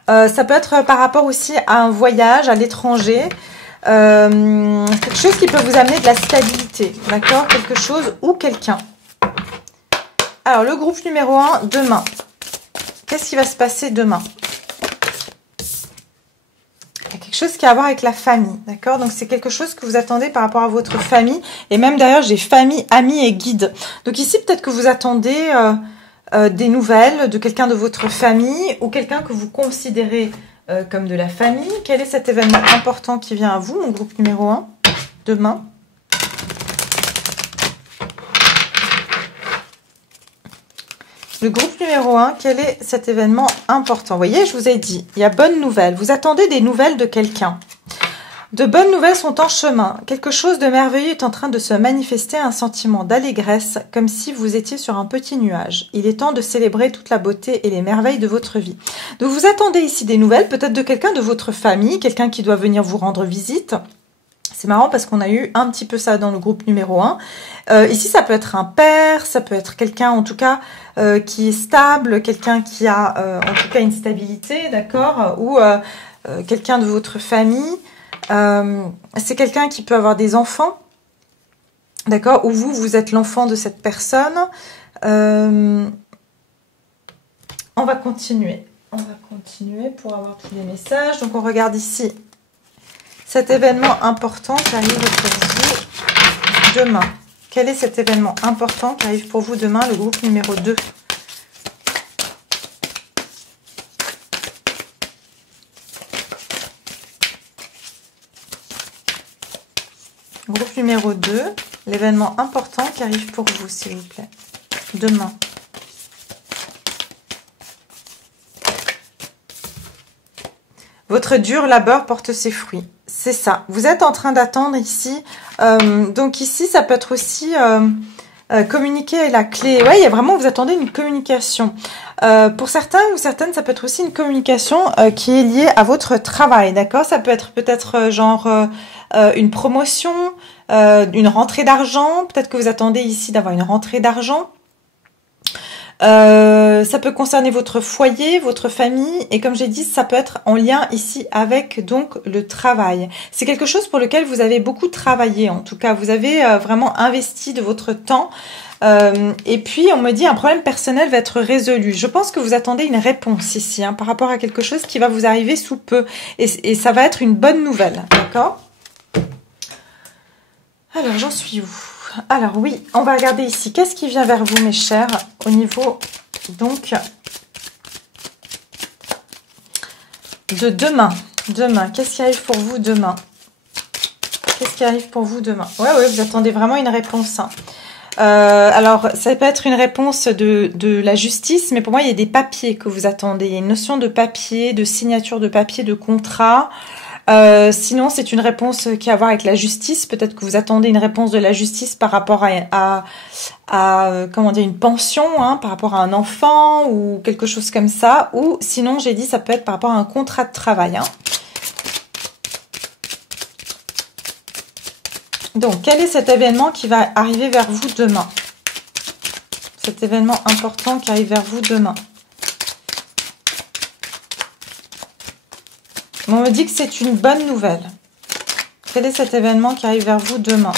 Ça peut être par rapport aussi à un voyage à l'étranger. Quelque chose qui peut vous amener de la stabilité, d'accord? Quelque chose ou quelqu'un. Alors, le groupe numéro 1, demain. Qu'est-ce qui va se passer demain? Il y a quelque chose qui a à voir avec la famille, d'accord? Donc, c'est quelque chose que vous attendez par rapport à votre famille. Et même, d'ailleurs, j'ai famille, amis et guides. Donc, ici, peut-être que vous attendez des nouvelles de quelqu'un de votre famille ou quelqu'un que vous considérez comme de la famille. Quel est cet événement important qui vient à vous, mon groupe numéro 1, demain? Le groupe numéro 1, quel est cet événement important? Vous voyez, je vous ai dit, il y a bonne nouvelle. Vous attendez des nouvelles de quelqu'un. De bonnes nouvelles sont en chemin. Quelque chose de merveilleux est en train de se manifester, un sentiment d'allégresse, comme si vous étiez sur un petit nuage. Il est temps de célébrer toute la beauté et les merveilles de votre vie. Donc vous attendez ici des nouvelles, peut-être de quelqu'un de votre famille, quelqu'un qui doit venir vous rendre visite. C'est marrant parce qu'on a eu un petit peu ça dans le groupe numéro 1. Ici, ça peut être un père, ça peut être quelqu'un en tout cas qui est stable, quelqu'un qui a en tout cas une stabilité, d'accord? Ou quelqu'un de votre famille. C'est quelqu'un qui peut avoir des enfants, d'accord? Ou vous êtes l'enfant de cette personne. On va continuer. On va continuer pour avoir tous les messages. Donc, on regarde ici cet événement important qui arrive pour vous demain. Quel est cet événement important qui arrive pour vous demain, le groupe numéro 2? Groupe numéro 2, l'événement important qui arrive pour vous, s'il vous plaît, demain. Votre dur labeur porte ses fruits. C'est ça. Vous êtes en train d'attendre ici. Donc ici, ça peut être aussi communiquer la clé. Ouais, il y a vraiment, vous attendez une communication. Pour certains ou certaines, ça peut être aussi une communication qui est liée à votre travail. D'accord? Ça peut être peut-être genre une promotion, une rentrée d'argent. Peut-être que vous attendez ici d'avoir une rentrée d'argent. Ça peut concerner votre foyer, votre famille, et comme j'ai dit, ça peut être en lien ici avec donc le travail. C'est quelque chose pour lequel vous avez beaucoup travaillé, en tout cas, vous avez vraiment investi de votre temps. Et puis, on me dit un problème personnel va être résolu. Je pense que vous attendez une réponse ici, hein, par rapport à quelque chose qui va vous arriver sous peu, et ça va être une bonne nouvelle, d'accord? Alors, j'en suis où? Alors oui, on va regarder ici. Qu'est-ce qui vient vers vous, mes chers, au niveau, donc, de demain. Demain, qu'est-ce qui arrive pour vous demain? Qu'est-ce qui arrive pour vous demain? Ouais, vous attendez vraiment une réponse. Hein. Alors, ça peut être une réponse de la justice, mais pour moi, il y a des papiers que vous attendez. Il y a une notion de papier, de signature de papier, de contrat. Sinon, c'est une réponse qui a à voir avec la justice. Peut-être que vous attendez une réponse de la justice par rapport à comment dire, une pension, hein, par rapport à un enfant ou quelque chose comme ça. Ou sinon, j'ai dit, ça peut être par rapport à un contrat de travail. Hein. Donc, quel est cet événement qui va arriver vers vous demain? Cet événement important qui arrive vers vous demain. On me dit que c'est une bonne nouvelle. Quel est cet événement qui arrive vers vous demain?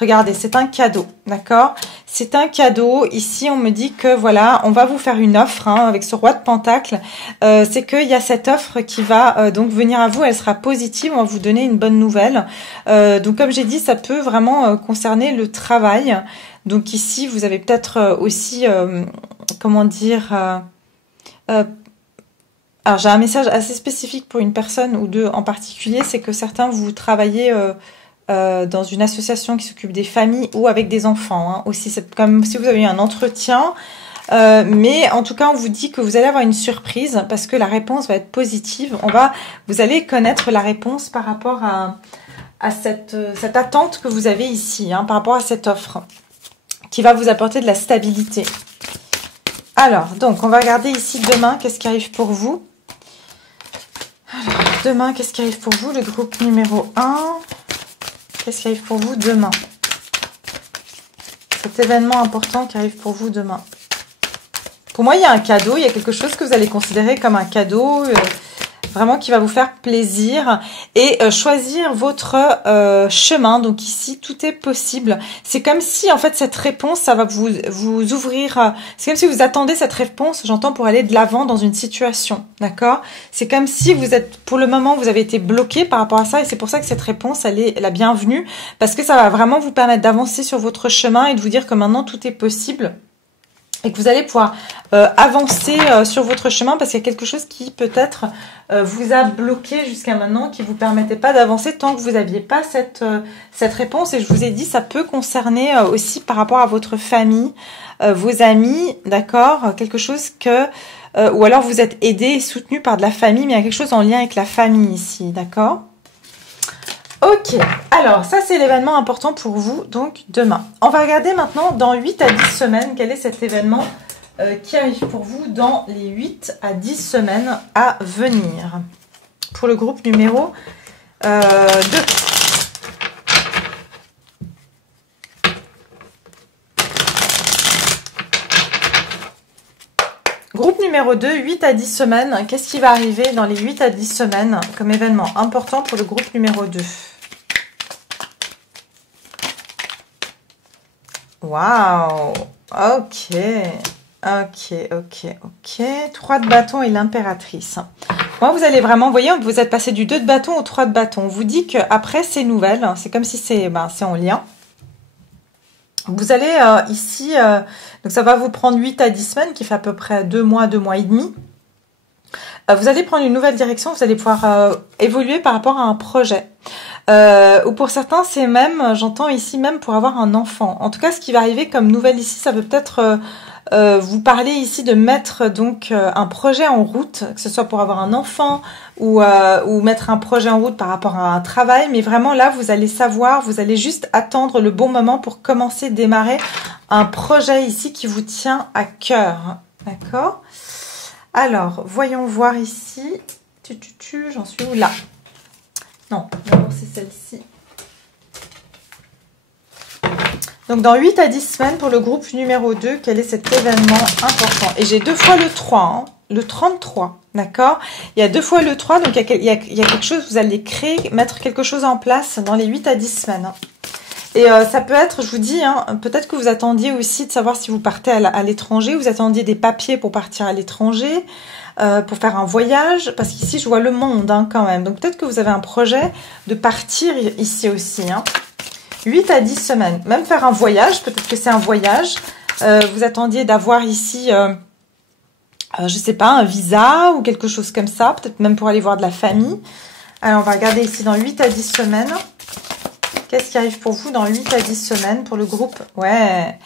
Regardez, c'est un cadeau, d'accord? C'est un cadeau. Ici, on me dit que voilà, on va vous faire une offre hein, avec ce roi de Pentacle. C'est qu'il y a cette offre qui va donc venir à vous. Elle sera positive. On va vous donner une bonne nouvelle. Donc, comme j'ai dit, ça peut vraiment concerner le travail. Donc ici, vous avez peut-être aussi, comment dire... alors, j'ai un message assez spécifique pour une personne ou deux en particulier. C'est que certains, vous travaillez... dans une association qui s'occupe des familles ou avec des enfants. Hein. Aussi, c'est comme si vous avez eu un entretien. Mais en tout cas, on vous dit que vous allez avoir une surprise parce que la réponse va être positive. Vous allez connaître la réponse par rapport à cette attente que vous avez ici, hein, par rapport à cette offre qui va vous apporter de la stabilité. Alors, donc, on va regarder ici demain, qu'est-ce qui arrive pour vous. Alors, demain, qu'est-ce qui arrive pour vous, le groupe numéro 1. Qu'est-ce qui arrive pour vous demain? Cet événement important qui arrive pour vous demain. Pour moi, il y a un cadeau. Il y a quelque chose que vous allez considérer comme un cadeau. Vraiment qui va vous faire plaisir. Et choisir votre chemin. Donc ici, tout est possible. C'est comme si, en fait, cette réponse, ça va vous ouvrir... c'est comme si vous attendez cette réponse, j'entends, pour aller de l'avant dans une situation. D'accord? C'est comme si vous êtes, pour le moment, vous avez été bloqué par rapport à ça. Et c'est pour ça que cette réponse, elle est la bienvenue. Parce que ça va vraiment vous permettre d'avancer sur votre chemin et de vous dire que maintenant, tout est possible. Et que vous allez pouvoir avancer sur votre chemin parce qu'il y a quelque chose qui peut-être vous a bloqué jusqu'à maintenant, qui ne vous permettait pas d'avancer tant que vous n'aviez pas cette réponse. Et je vous ai dit, ça peut concerner aussi par rapport à votre famille, vos amis, d'accord? Quelque chose que... ou alors vous êtes aidé et soutenu par de la famille, mais il y a quelque chose en lien avec la famille ici, d'accord? Ok, alors ça c'est l'événement important pour vous, donc demain. On va regarder maintenant dans 8 à 10 semaines, quel est cet événement qui arrive pour vous dans les 8 à 10 semaines à venir. Pour le groupe numéro 2. Groupe numéro 2, 8 à 10 semaines. Qu'est-ce qui va arriver dans les 8 à 10 semaines comme événement important pour le groupe numéro 2? Waouh! Ok. 3 de bâton et l'impératrice. Moi, vous allez vraiment, vous voyez, vous êtes passé du 2 de bâton au 3 de bâton. On vous dit qu'après ces nouvelles, c'est comme si c'est en lien. Vous allez ici, donc ça va vous prendre 8 à 10 semaines, qui fait à peu près 2 mois et demi. Vous allez prendre une nouvelle direction, vous allez pouvoir évoluer par rapport à un projet. Ou pour certains, c'est même, j'entends ici même pour avoir un enfant. En tout cas, ce qui va arriver comme nouvelle ici, ça peut peut-être vous parler ici de mettre donc un projet en route, que ce soit pour avoir un enfant ou mettre un projet en route par rapport à un travail. Mais vraiment là, vous allez savoir, vous allez juste attendre le bon moment pour commencer, démarrer un projet ici qui vous tient à cœur. D'accord? Alors, voyons voir ici. J'en suis où là? Non, d'abord c'est celle-ci. Donc dans 8 à 10 semaines pour le groupe numéro 2, quel est cet événement important? Et j'ai 2 fois le 3, hein, le 33, d'accord? Il y a 2 fois le 3, donc il y a quelque chose, vous allez créer, mettre quelque chose en place dans les 8 à 10 semaines. Hein. Et ça peut être, je vous dis, hein, peut-être que vous attendiez aussi de savoir si vous partez à l'étranger, vous attendiez des papiers pour partir à l'étranger, pour faire un voyage, parce qu'ici je vois le monde hein, quand même. Donc peut-être que vous avez un projet de partir ici aussi. Hein. 8 à 10 semaines. Même faire un voyage, peut-être que c'est un voyage. Vous attendiez d'avoir ici, je sais pas, un visa ou quelque chose comme ça. Peut-être même pour aller voir de la famille. Alors on va regarder ici dans 8 à 10 semaines. Qu'est-ce qui arrive pour vous dans 8 à 10 semaines pour le groupe? Ouais,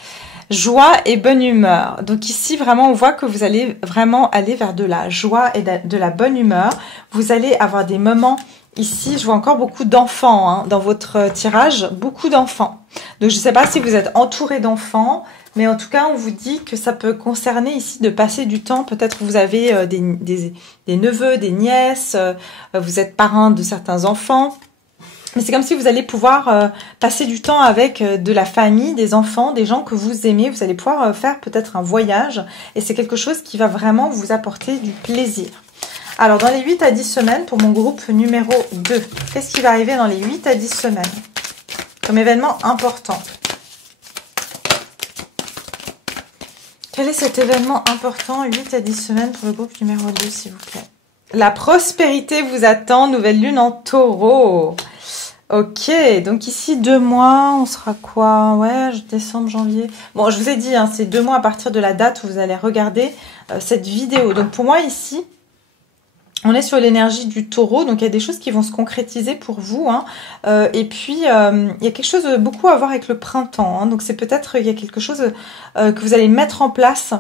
joie et bonne humeur. Donc ici, vraiment, on voit que vous allez vraiment aller vers de la joie et de la bonne humeur. Vous allez avoir des moments Ici, je vois encore beaucoup d'enfants hein, dans votre tirage, beaucoup d'enfants. Donc, je ne sais pas si vous êtes entouré d'enfants, mais en tout cas, on vous dit que ça peut concerner ici de passer du temps. Peut-être vous avez des neveux, des nièces, vous êtes parrain de certains enfants. Mais c'est comme si vous allez pouvoir passer du temps avec de la famille, des enfants, des gens que vous aimez. Vous allez pouvoir faire peut-être un voyage. Et c'est quelque chose qui va vraiment vous apporter du plaisir. Alors, dans les 8 à 10 semaines, pour mon groupe numéro 2, qu'est-ce qui va arriver dans les 8 à 10 semaines comme événement important? Quel est cet événement important 8 à 10 semaines pour le groupe numéro 2, s'il vous plaît? La prospérité vous attend, nouvelle lune en taureau. Ok, donc ici 2 mois, on sera quoi? Ouais, décembre, janvier. Bon, je vous ai dit, hein, c'est 2 mois à partir de la date où vous allez regarder cette vidéo. Donc pour moi ici, on est sur l'énergie du taureau, donc il y a des choses qui vont se concrétiser pour vous. Hein. Et puis, il y a quelque chose de beaucoup à voir avec le printemps. Hein. Donc c'est peut-être, il y a quelque chose que vous allez mettre en place.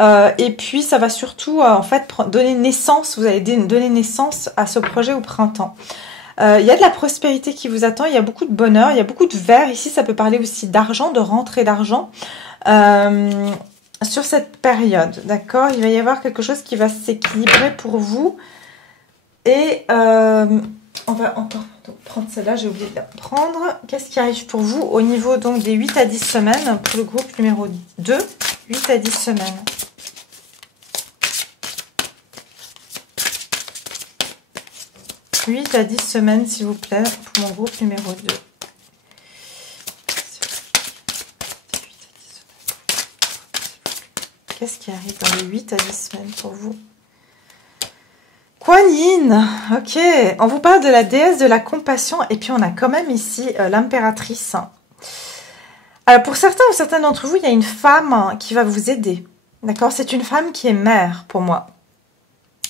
Et puis, ça va surtout, en fait, donner naissance, vous allez donner naissance à ce projet au printemps. Il y a de la prospérité qui vous attend, il y a beaucoup de bonheur, il y a beaucoup de vert. Ici, ça peut parler aussi d'argent, de rentrée d'argent. Sur cette période, d'accord? Il va y avoir quelque chose qui va s'équilibrer pour vous. Et on va encore prendre celle-là, j'ai oublié de la prendre. Qu'est-ce qui arrive pour vous au niveau donc des 8 à 10 semaines pour le groupe numéro 2, 8 à 10 semaines. « 8 à 10 semaines, s'il vous plaît, pour mon groupe numéro 2. Qu'est-ce qui arrive dans les 8 à 10 semaines pour vous? Kuan Yin, ok, on vous parle de la déesse de la compassion et puis on a quand même ici l'impératrice. Alors pour certains ou certaines d'entre vous, il y a une femme qui va vous aider, d'accord? C'est une femme qui est mère pour moi.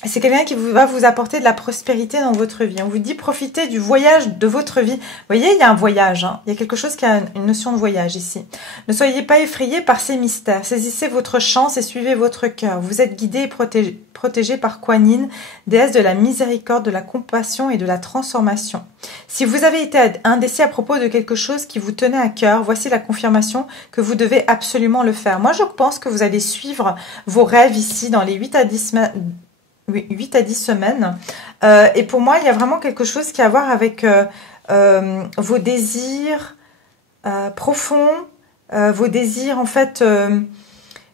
C'est quelqu'un qui va vous apporter de la prospérité dans votre vie. On vous dit profitez du voyage de votre vie. Vous voyez, il y a un voyage. Hein. Il y a quelque chose qui a une notion de voyage ici. Ne soyez pas effrayés par ces mystères. Saisissez votre chance et suivez votre cœur. Vous êtes guidés et protégés par Kuan Yin, déesse de la miséricorde, de la compassion et de la transformation. Si vous avez été indécis à propos de quelque chose qui vous tenait à cœur, voici la confirmation que vous devez absolument le faire. Moi, je pense que vous allez suivre vos rêves ici dans les 8 à 10 semaines. 8 à 10 semaines. Et pour moi, il y a vraiment quelque chose qui a à voir avec vos désirs profonds, vos désirs, en fait,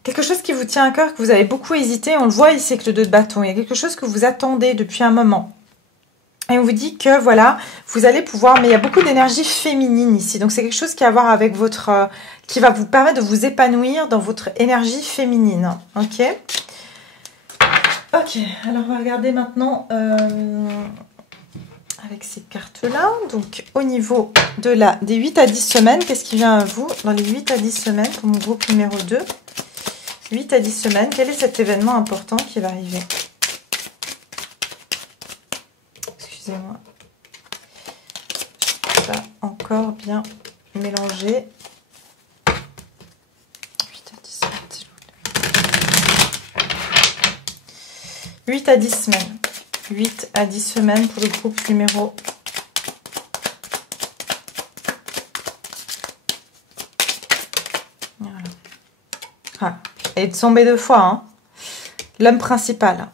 quelque chose qui vous tient à cœur, que vous avez beaucoup hésité. On le voit ici avec le 2 de bâton. Il y a quelque chose que vous attendez depuis un moment. Et on vous dit que, voilà, vous allez pouvoir... Mais il y a beaucoup d'énergie féminine ici. Donc, c'est quelque chose qui a à voir avec votre... qui va vous permettre de vous épanouir dans votre énergie féminine. Ok ? Ok, alors on va regarder maintenant avec ces cartes-là. Donc, au niveau des 8 à 10 semaines, qu'est-ce qui vient à vous dans les 8 à 10 semaines pour mon groupe numéro 2? 8 à 10 semaines, quel est cet événement important qui va arriver? Excusez-moi. Je ne suis pas encore bien mélangée. 8 à 10 semaines. 8 à 10 semaines pour le groupe numéro 2. Voilà. Ah, elle est tombée 2 fois. Hein. L'homme principal.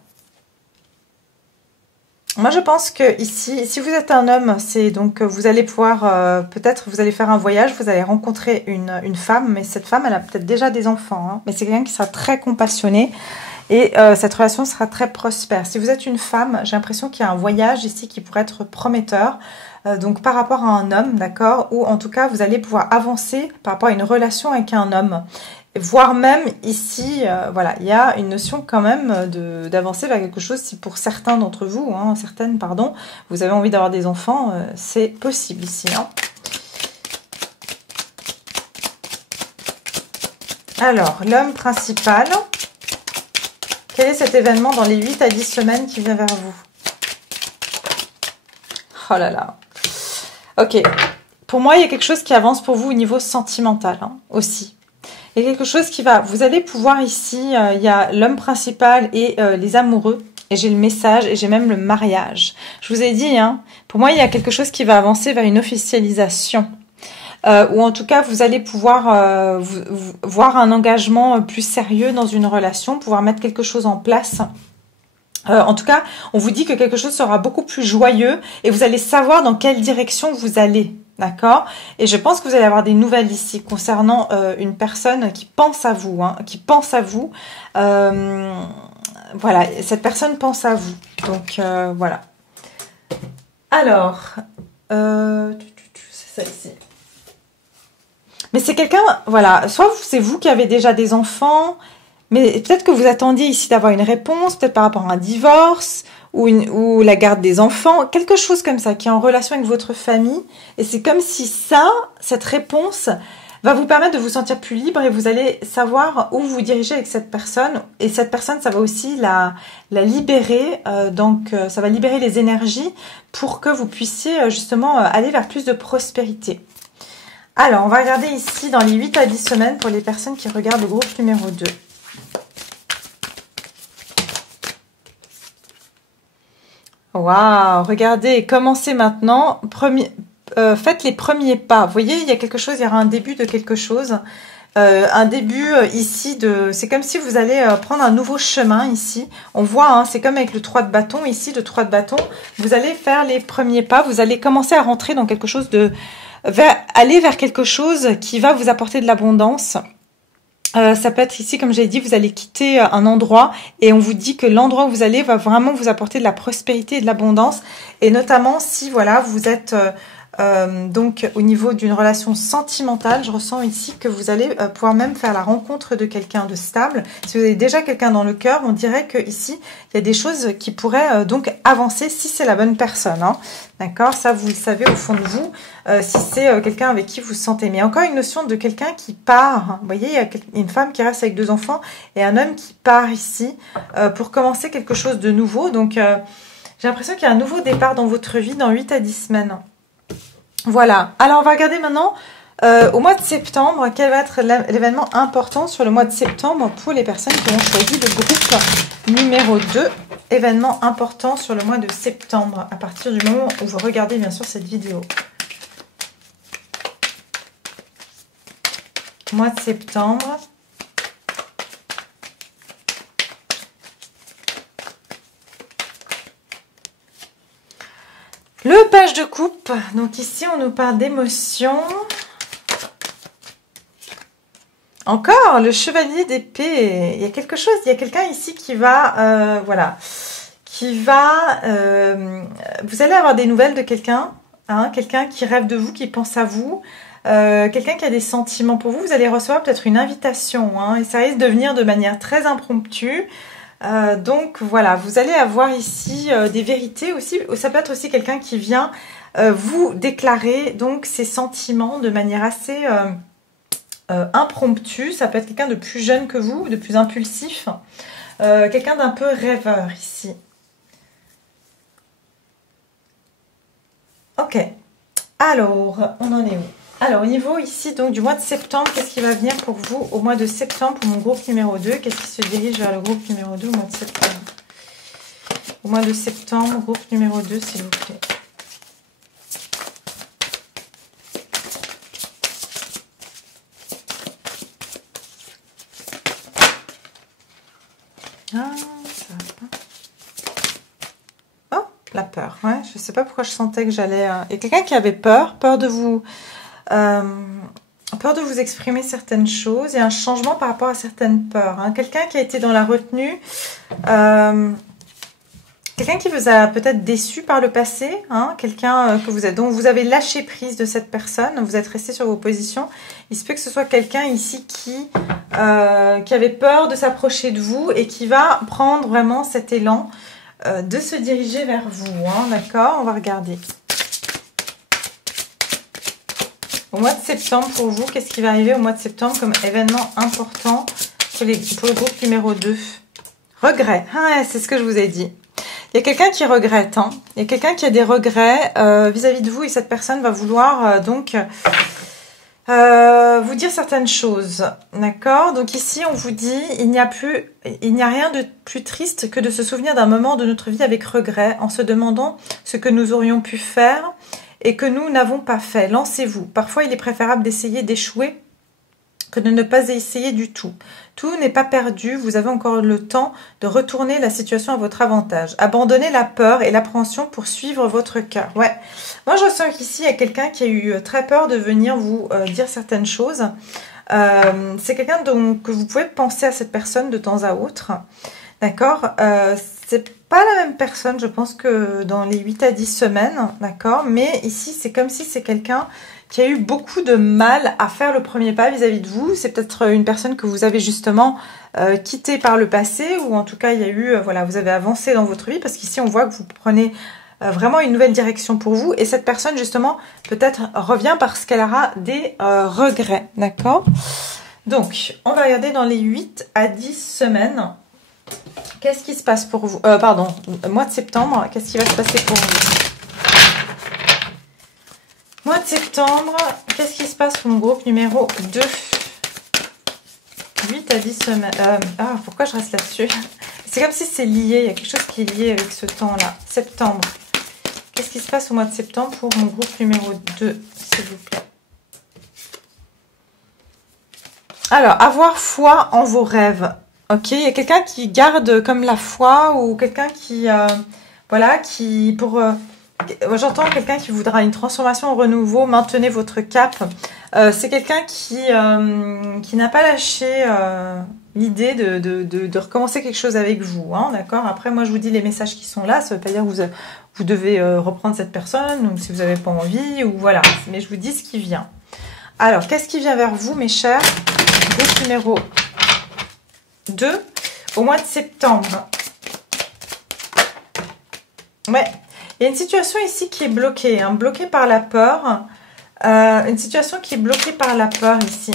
Moi, je pense que ici, si vous êtes un homme, c'est donc vous allez pouvoir, peut-être vous allez faire un voyage, vous allez rencontrer une femme, mais cette femme, elle a peut-être déjà des enfants. Hein, mais c'est quelqu'un qui sera très compassionné. Et cette relation sera très prospère. Si vous êtes une femme, j'ai l'impression qu'il y a un voyage ici qui pourrait être prometteur. Donc par rapport à un homme, d'accord? Ou en tout cas, vous allez pouvoir avancer par rapport à une relation avec un homme. Voire même ici, voilà, il y a une notion quand même d'avancer vers quelque chose. Si pour certains d'entre vous, hein, certaines, pardon, vous avez envie d'avoir des enfants, c'est possible ici. Hein. Alors, l'homme principal... Quel est cet événement dans les 8 à 10 semaines qui vient vers vous? Oh là là. Ok. Pour moi, il y a quelque chose qui avance pour vous au niveau sentimental hein, aussi. Il y a quelque chose qui va... Vous allez pouvoir ici, il y a l'homme principal et les amoureux. et j'ai le message, et j'ai même le mariage. Je vous ai dit, hein, pour moi, il y a quelque chose qui va avancer vers une officialisation. Ou en tout cas, vous allez pouvoir voir un engagement plus sérieux dans une relation, pouvoir mettre quelque chose en place. En tout cas, on vous dit que quelque chose sera beaucoup plus joyeux et vous allez savoir dans quelle direction vous allez. D'accord? Et je pense que vous allez avoir des nouvelles ici concernant une personne qui pense à vous, hein, qui pense à vous. Voilà, cette personne pense à vous. Donc, voilà. Alors, c'est celle-ci. Mais c'est quelqu'un, voilà, soit c'est vous qui avez déjà des enfants, mais peut-être que vous attendiez ici d'avoir une réponse, peut-être par rapport à un divorce ou la garde des enfants, quelque chose comme ça qui est en relation avec votre famille. Et c'est comme si cette réponse va vous permettre de vous sentir plus libre et vous allez savoir où vous dirigez avec cette personne. Et cette personne, ça va aussi la libérer, donc ça va libérer les énergies pour que vous puissiez justement aller vers plus de prospérité. Alors, on va regarder ici dans les 8 à 10 semaines pour les personnes qui regardent le groupe numéro 2. Waouh, regardez, commencez maintenant. Faites les premiers pas. Vous voyez, il y a quelque chose, il y aura un début de quelque chose. Un début ici c'est comme si vous allez prendre un nouveau chemin ici. On voit, hein, c'est comme avec le 3 de bâton ici, le 3 de bâton. Vous allez faire les premiers pas. Vous allez commencer à rentrer dans quelque chose aller vers quelque chose qui va vous apporter de l'abondance. Ça peut être ici, comme j'ai dit, vous allez quitter un endroit et on vous dit que l'endroit où vous allez va vraiment vous apporter de la prospérité et de l'abondance. Et notamment si, voilà, vous êtes donc au niveau d'une relation sentimentale, je ressens ici que vous allez pouvoir même faire la rencontre de quelqu'un de stable. Si vous avez déjà quelqu'un dans le cœur, on dirait que ici il y a des choses qui pourraient donc avancer si c'est la bonne personne. Hein. D'accord, ça vous le savez au fond de vous, si c'est quelqu'un avec qui vous vous sentez. Mais encore une notion de quelqu'un qui part. Vous voyez, il y a une femme qui reste avec 2 enfants et un homme qui part ici pour commencer quelque chose de nouveau. Donc j'ai l'impression qu'il y a un nouveau départ dans votre vie dans 8 à 10 semaines. Voilà, alors on va regarder maintenant au mois de septembre, quel va être l'événement important sur le mois de septembre pour les personnes qui ont choisi le groupe numéro 2. Événement important sur le mois de septembre, à partir du moment où vous regardez bien sûr cette vidéo. Mois de septembre. Le page de coupe, donc ici on nous parle d'émotions. Encore le chevalier d'épée, il y a quelque chose, il y a quelqu'un ici qui va, voilà, vous allez avoir des nouvelles de quelqu'un, hein, quelqu'un qui rêve de vous, qui pense à vous, quelqu'un qui a des sentiments pour vous, vous allez recevoir peut-être une invitation, hein, et ça risque de venir de manière très impromptue. Donc voilà, vous allez avoir ici des vérités aussi. Ça peut être aussi quelqu'un qui vient vous déclarer donc ses sentiments de manière assez impromptue. Ça peut être quelqu'un de plus jeune que vous, de plus impulsif, quelqu'un d'un peu rêveur ici. Ok, alors on en est où? Alors, au niveau ici, donc du mois de septembre, qu'est-ce qui va venir pour vous au mois de septembre pour mon groupe numéro 2? Qu'est-ce qui se dirige vers le groupe numéro 2 au mois de septembre? Au mois de septembre, groupe numéro 2, s'il vous plaît. Ah, ça va pas. Oh, la peur. Ouais, je ne sais pas pourquoi je sentais que j'allais... Il y a quelqu'un qui avait peur de vous... peur de vous exprimer certaines choses et un changement par rapport à certaines peurs. Hein. Quelqu'un qui a été dans la retenue, quelqu'un qui vous a peut-être déçu par le passé, hein, quelqu'un dont vous avez lâché prise de cette personne, vous êtes resté sur vos positions. Il se peut que ce soit quelqu'un ici qui avait peur de s'approcher de vous et qui va prendre vraiment cet élan de se diriger vers vous. Hein, d'accord, on va regarder. Au mois de septembre, pour vous, qu'est-ce qui va arriver au mois de septembre comme événement important pour le groupe numéro 2? Regret. Ah, c'est ce que je vous ai dit. Il y a quelqu'un qui regrette. Hein. Il y a quelqu'un qui a des regrets vis-à-vis de vous et cette personne va vouloir vous dire certaines choses, d'accord? Donc ici, on vous dit, il n'y a rien de plus triste que de se souvenir d'un moment de notre vie avec regret, en se demandant ce que nous aurions pu faire et que nous n'avons pas fait. Lancez-vous. Parfois, il est préférable d'essayer d'échouer que de ne pas essayer du tout. Tout n'est pas perdu, vous avez encore le temps de retourner la situation à votre avantage. Abandonnez la peur et l'appréhension pour suivre votre cœur. Ouais, moi je ressens qu'ici il y a quelqu'un qui a eu très peur de venir vous dire certaines choses. C'est quelqu'un que vous pouvez penser à cette personne de temps à autre. D'accord, c'est pas la même personne, je pense, que dans les 8 à 10 semaines. D'accord, mais ici c'est comme si c'est quelqu'un qui a eu beaucoup de mal à faire le premier pas vis-à-vis de vous. C'est peut-être une personne que vous avez justement quittée par le passé, ou en tout cas il y a eu, voilà, vous avez avancé dans votre vie, parce qu'ici on voit que vous prenez vraiment une nouvelle direction pour vous, et cette personne justement peut-être revient parce qu'elle aura des regrets, d'accord? Donc on va regarder dans les 8 à 10 semaines, qu'est-ce qui se passe pour vous, pardon, mois de septembre, qu'est-ce qui va se passer pour vous? Mois de septembre, qu'est-ce qui se passe pour mon groupe numéro 2? 8 à 10 semaines. Pourquoi je reste là-dessus? C'est comme si c'est lié, il y a quelque chose qui est lié avec ce temps-là. Septembre. Qu'est-ce qui se passe au mois de septembre pour mon groupe numéro 2, s'il vous plaît? Alors, avoir foi en vos rêves. Ok, il y a quelqu'un qui garde comme la foi, ou quelqu'un qui, voilà, qui pour... j'entends quelqu'un qui voudra une transformation, un renouveau, maintenez votre cap. C'est quelqu'un qui n'a pas lâché l'idée de recommencer quelque chose avec vous, hein, d'accord? Après, moi, je vous dis les messages qui sont là, ça ne veut pas dire que vous devez reprendre cette personne, ou si vous n'avez pas envie, ou voilà. Mais je vous dis ce qui vient. Alors, qu'est-ce qui vient vers vous, mes chers? Groupe numéro 2, au mois de septembre. Ouais. Il y a une situation ici qui est bloquée, hein, bloquée par la peur. Une situation qui est bloquée par la peur ici.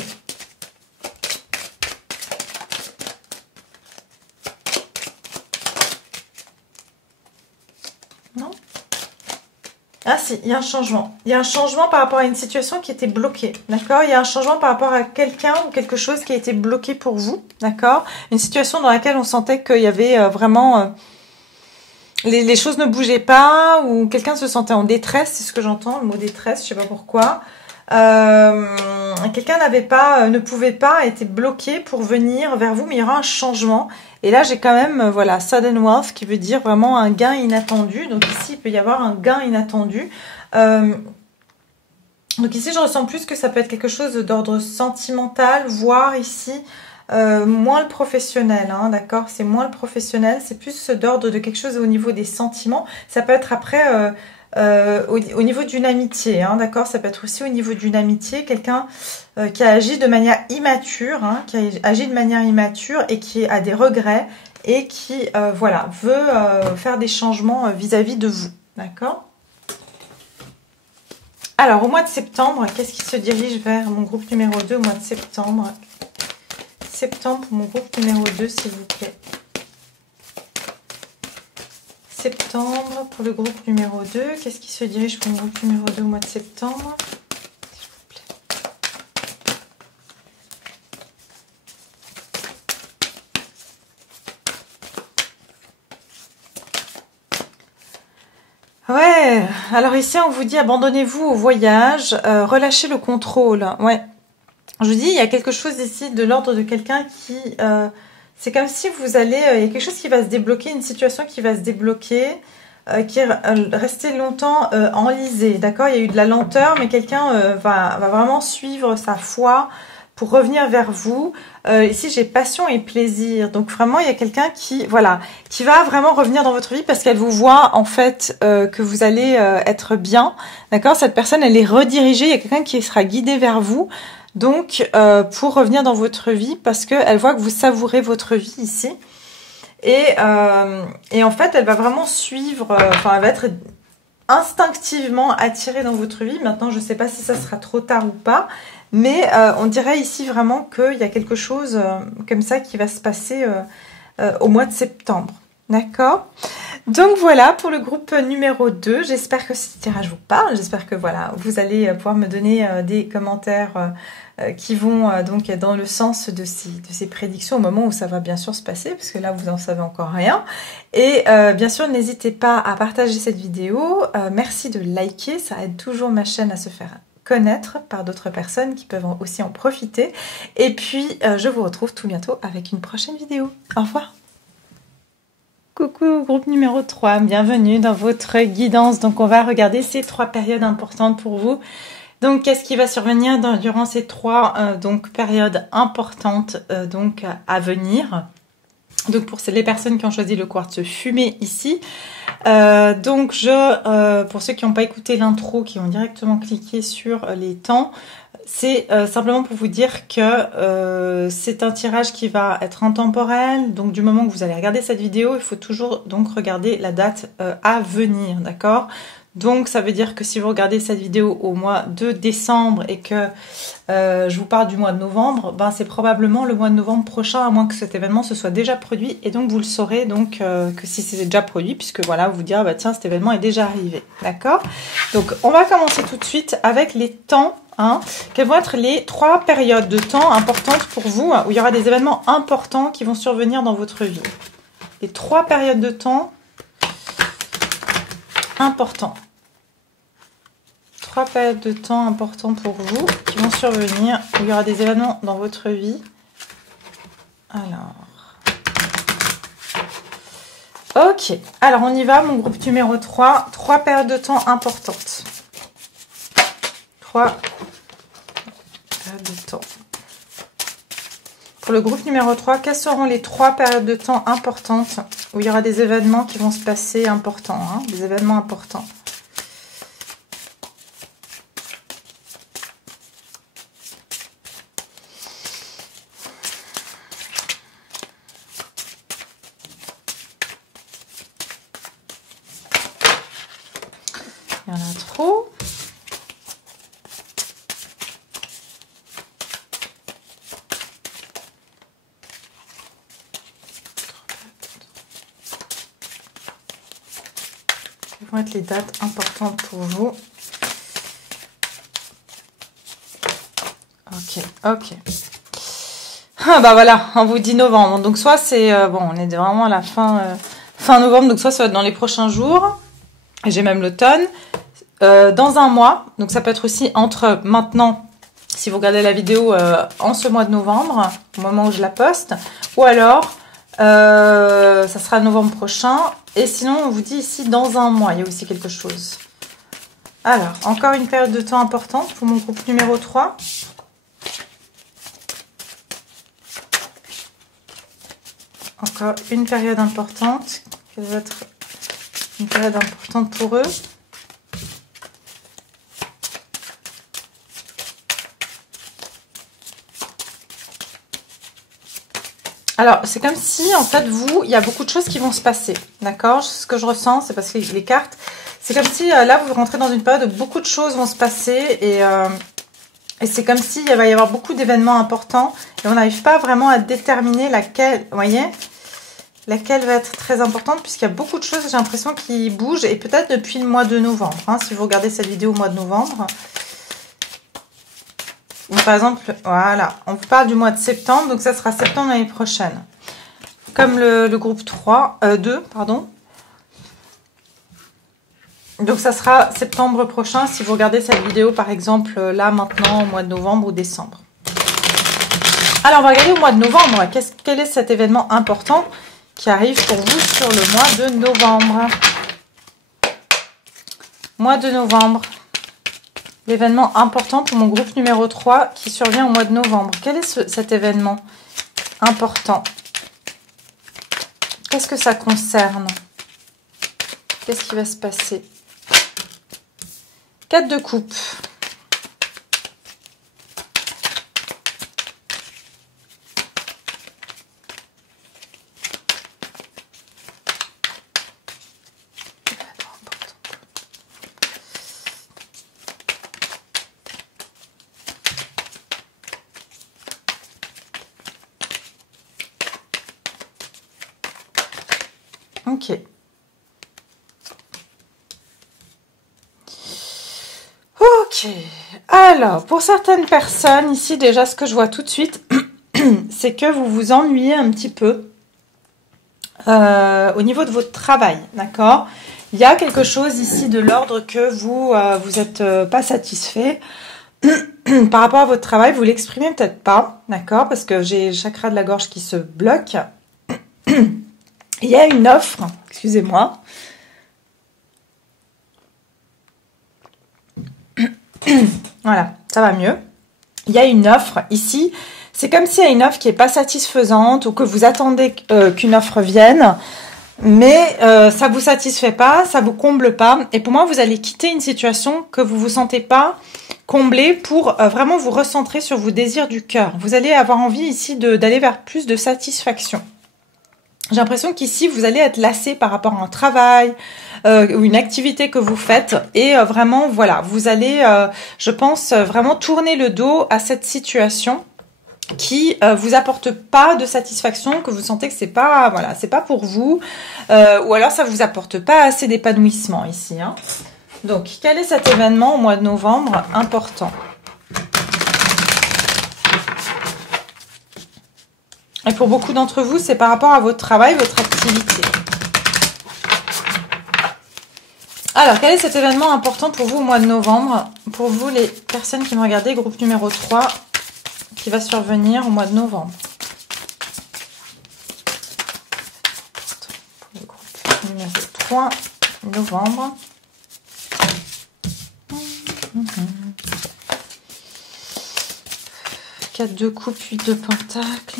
Non? Ah si, il y a un changement. Il y a un changement par rapport à une situation qui était bloquée. D'accord? Il y a un changement par rapport à quelqu'un ou quelque chose qui a été bloqué pour vous. D'accord? Une situation dans laquelle on sentait qu'il y avait vraiment... les choses ne bougeaient pas, ou quelqu'un se sentait en détresse, c'est ce que j'entends, le mot détresse, je sais pas pourquoi. Quelqu'un ne pouvait pas, était bloqué pour venir vers vous, mais il y aura un changement. Et là, j'ai quand même, voilà, sudden wealth, qui veut dire vraiment un gain inattendu. Donc ici, il peut y avoir un gain inattendu. Donc ici, je ressens plus que ça peut être quelque chose d'ordre sentimental, voire ici... moins le professionnel, hein, d'accord, c'est moins le professionnel, c'est plus d'ordre de quelque chose au niveau des sentiments. Ça peut être après au niveau d'une amitié, hein, d'accord, ça peut être aussi au niveau d'une amitié, quelqu'un qui a agi de manière immature, hein, qui a agi de manière immature et qui a des regrets et qui voilà, veut faire des changements vis-à-vis de vous, d'accord. Alors au mois de septembre, qu'est-ce qui se dirige vers mon groupe numéro 2 au mois de septembre? Septembre pour mon groupe numéro 2, s'il vous plaît. Septembre pour le groupe numéro 2. Qu'est-ce qui se dirige pour mon groupe numéro 2 au mois de septembre? S'il vous plaît. Ouais, alors ici on vous dit abandonnez-vous au voyage, relâchez le contrôle. Ouais. Je vous dis, il y a quelque chose ici de l'ordre de quelqu'un qui... c'est comme si vous allez... il y a quelque chose qui va se débloquer, une situation qui va se débloquer, qui est restée longtemps enlisée, d'accord? Il y a eu de la lenteur, mais quelqu'un va vraiment suivre sa foi pour revenir vers vous. Ici, j'ai passion et plaisir. Donc vraiment, il y a quelqu'un qui, voilà, qui va vraiment revenir dans votre vie parce qu'elle vous voit, en fait, que vous allez être bien, d'accord? Cette personne, elle est redirigée. Il y a quelqu'un qui sera guidé vers vous. Donc, pour revenir dans votre vie, parce qu'elle voit que vous savourez votre vie ici. Et en fait, elle va vraiment suivre, elle va être instinctivement attirée dans votre vie. Maintenant, je ne sais pas si ça sera trop tard ou pas, mais on dirait ici vraiment qu'il y a quelque chose comme ça qui va se passer au mois de septembre. D'accord? Donc voilà pour le groupe numéro 2. J'espère que ce tirage vous parle. J'espère que voilà, vous allez pouvoir me donner des commentaires qui vont donc dans le sens de ces prédictions au moment où ça va bien sûr se passer, parce que là vous n'en savez encore rien. Et bien sûr, n'hésitez pas à partager cette vidéo. Merci de liker, ça aide toujours ma chaîne à se faire connaître par d'autres personnes qui peuvent aussi en profiter. Et puis je vous retrouve tout bientôt avec une prochaine vidéo. Au revoir. Coucou groupe numéro 3, bienvenue dans votre guidance. Donc on va regarder ces 3 périodes importantes pour vous. Donc qu'est-ce qui va survenir durant ces 3 périodes importantes donc à venir. Donc pour les personnes qui ont choisi le quartz fumé ici, pour ceux qui n'ont pas écouté l'intro, qui ont directement cliqué sur les temps, c'est simplement pour vous dire que c'est un tirage qui va être intemporel. Donc du moment que vous allez regarder cette vidéo, il faut toujours donc regarder la date à venir, d'accord? Donc ça veut dire que si vous regardez cette vidéo au mois de décembre et que je vous parle du mois de novembre, ben c'est probablement le mois de novembre prochain, à moins que cet événement se soit déjà produit. Et donc vous le saurez donc que si c'est déjà produit, puisque voilà, vous direz bah tiens, cet événement est déjà arrivé, d'accord? Donc on va commencer tout de suite avec les temps. Quelles vont être les 3 périodes de temps importantes pour vous, où il y aura des événements importants qui vont survenir dans votre vie. Les 3 périodes de temps importants. 3 périodes de temps importants pour vous qui vont survenir, où il y aura des événements dans votre vie. Ok, alors on y va, mon groupe numéro 3. 3 périodes de temps importantes. 3 périodes de temps. Pour le groupe numéro 3, quelles seront les 3 périodes de temps importantes où il y aura des événements qui vont se passer importants, des événements importants. Il y en a trop. Quelles vont être les dates importantes pour vous? Ok. Ah bah voilà, on vous dit novembre. Donc soit c'est... bon, on est vraiment à la fin novembre, donc soit ça va être dans les prochains jours. J'ai même l'automne. Dans un mois, donc ça peut être aussi entre maintenant, si vous regardez la vidéo en ce mois de novembre, au moment où je la poste, ou alors ça sera novembre prochain, et sinon on vous dit ici dans un mois, il y a aussi quelque chose. Alors, encore une période de temps importante pour mon groupe numéro 3. Encore une période importante, quelle va être une période importante pour eux. Alors, c'est comme si, en fait, il y a beaucoup de choses qui vont se passer, d'accord? Ce que je ressens, c'est parce que les cartes, c'est comme si, là, vous rentrez dans une période où beaucoup de choses vont se passer et c'est comme s'il va y avoir beaucoup d'événements importants et on n'arrive pas vraiment à déterminer laquelle, vous voyez, laquelle va être très importante puisqu'il y a beaucoup de choses, j'ai l'impression, qui bougent et peut-être depuis le mois de novembre, si vous regardez cette vidéo au mois de novembre. Donc, par exemple, voilà, on parle du mois de septembre, donc ça sera septembre l'année prochaine. Comme le groupe 2, pardon. Donc ça sera septembre prochain si vous regardez cette vidéo, par exemple, là, maintenant, au mois de novembre ou décembre. Alors, on va regarder au mois de novembre. Quel est cet événement important qui arrive pour vous sur le mois de novembre? Mois de novembre. L'événement important pour mon groupe numéro 3 qui survient au mois de novembre. Quel est cet événement important? Qu'est-ce que ça concerne? Qu'est-ce qui va se passer? 4 de coupe. Ok. Ok, alors pour certaines personnes ici, déjà ce que je vois tout de suite, c'est que vous vous ennuyez un petit peu au niveau de votre travail, d'accord? Il y a quelque chose ici de l'ordre que vous êtes pas satisfait par rapport à votre travail, vous l'exprimez peut-être pas, d'accord? Parce que j'ai le chakra de la gorge qui se bloque. Il y a une offre, excusez-moi. Voilà, ça va mieux. Il y a une offre ici. C'est comme s'il y a une offre qui n'est pas satisfaisante ou que vous attendez qu'une offre vienne, mais ça ne vous satisfait pas, ça ne vous comble pas. Et pour moi, vous allez quitter une situation que vous ne vous sentez pas comblée pour vraiment vous recentrer sur vos désirs du cœur. Vous allez avoir envie ici d'aller vers plus de satisfaction. J'ai l'impression qu'ici, vous allez être lassé par rapport à un travail ou une activité que vous faites. Et vraiment, voilà, vous allez, je pense, vraiment tourner le dos à cette situation qui vous apporte pas de satisfaction, que vous sentez que c'est pas, voilà, c'est pas pour vous. Ou alors, ça vous apporte pas assez d'épanouissement ici. Hein. Donc, quel est cet événement au mois de novembre important ? Et pour beaucoup d'entre vous, c'est par rapport à votre travail, votre activité. Alors, quel est cet événement important pour vous au mois de novembre? Pour vous, les personnes qui me regardez, groupe numéro 3, qui va survenir au mois de novembre. Pour le groupe numéro 3, novembre. 4 de coupe, 8 de pentacle.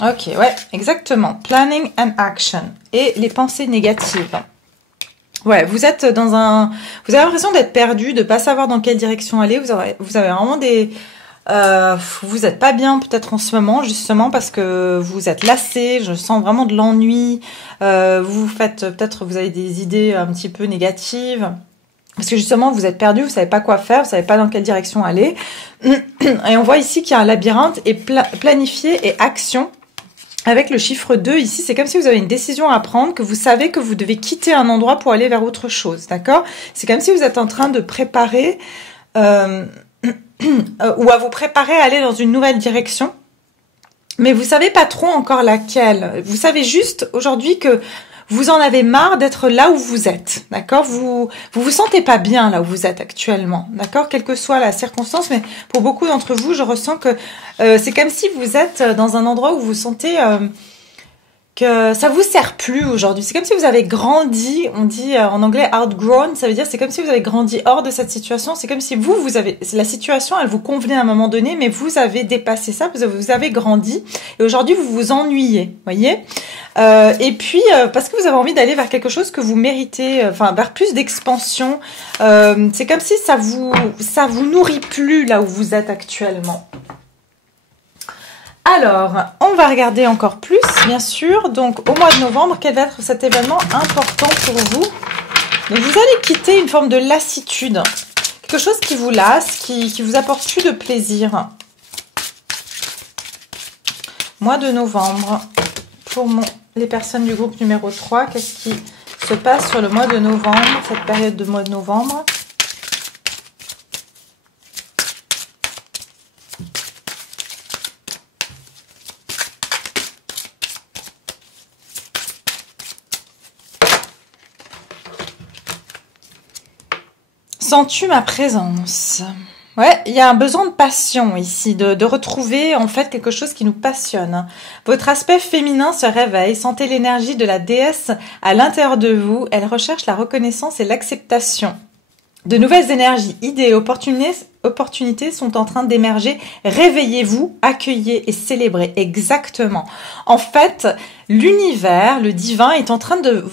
Ok, ouais, exactement. Planning and action. Et les pensées négatives. Ouais, vous êtes dans un... Vous avez l'impression d'être perdu, de ne pas savoir dans quelle direction aller. Vous avez vraiment des... vous n'êtes pas bien peut-être en ce moment, justement, parce que vous êtes lassé. Je sens vraiment de l'ennui. Vous faites... Peut-être vous avez des idées un petit peu négatives. Parce que justement, vous êtes perdu, vous savez pas quoi faire, vous savez pas dans quelle direction aller. Et on voit ici qu'il y a un labyrinthe et planifié et action. Avec le chiffre 2 ici, c'est comme si vous avez une décision à prendre, que vous savez que vous devez quitter un endroit pour aller vers autre chose, d'accord? C'est comme si vous êtes en train de préparer, ou à vous préparer à aller dans une nouvelle direction, mais vous savez pas trop encore laquelle. Vous savez juste aujourd'hui que vous en avez marre d'être là où vous êtes, d'accord? Vous sentez pas bien là où vous êtes actuellement, d'accord? Quelle que soit la circonstance, mais pour beaucoup d'entre vous, je ressens que c'est comme si vous êtes dans un endroit où vous sentez que ça vous sert plus aujourd'hui. C'est comme si vous avez grandi, on dit en anglais outgrown, ça veut dire c'est comme si vous avez grandi hors de cette situation. C'est comme si vous avez, la situation, elle vous convenait à un moment donné, mais vous avez dépassé ça, vous avez grandi et aujourd'hui vous vous ennuyez, voyez. Et puis parce que vous avez envie d'aller vers quelque chose que vous méritez, enfin vers plus d'expansion. C'est comme si ça vous nourrit plus là où vous êtes actuellement. Alors, on va regarder encore plus, bien sûr. Donc, au mois de novembre, quel va être cet événement important pour vous? Donc, vous allez quitter une forme de lassitude. Quelque chose qui vous lasse, qui vous apporte plus de plaisir. Mois de novembre, pour les personnes du groupe numéro 3, qu'est-ce qui se passe sur le mois de novembre, cette période de mois de novembre? Sens-tu ma présence? Ouais, il y a un besoin de passion ici, de retrouver en fait quelque chose qui nous passionne. Votre aspect féminin se réveille, sentez l'énergie de la déesse à l'intérieur de vous. Elle recherche la reconnaissance et l'acceptation. De nouvelles énergies, idées et opportunités sont en train d'émerger. Réveillez-vous, accueillez et célébrez. Exactement. En fait, l'univers, le divin est en train de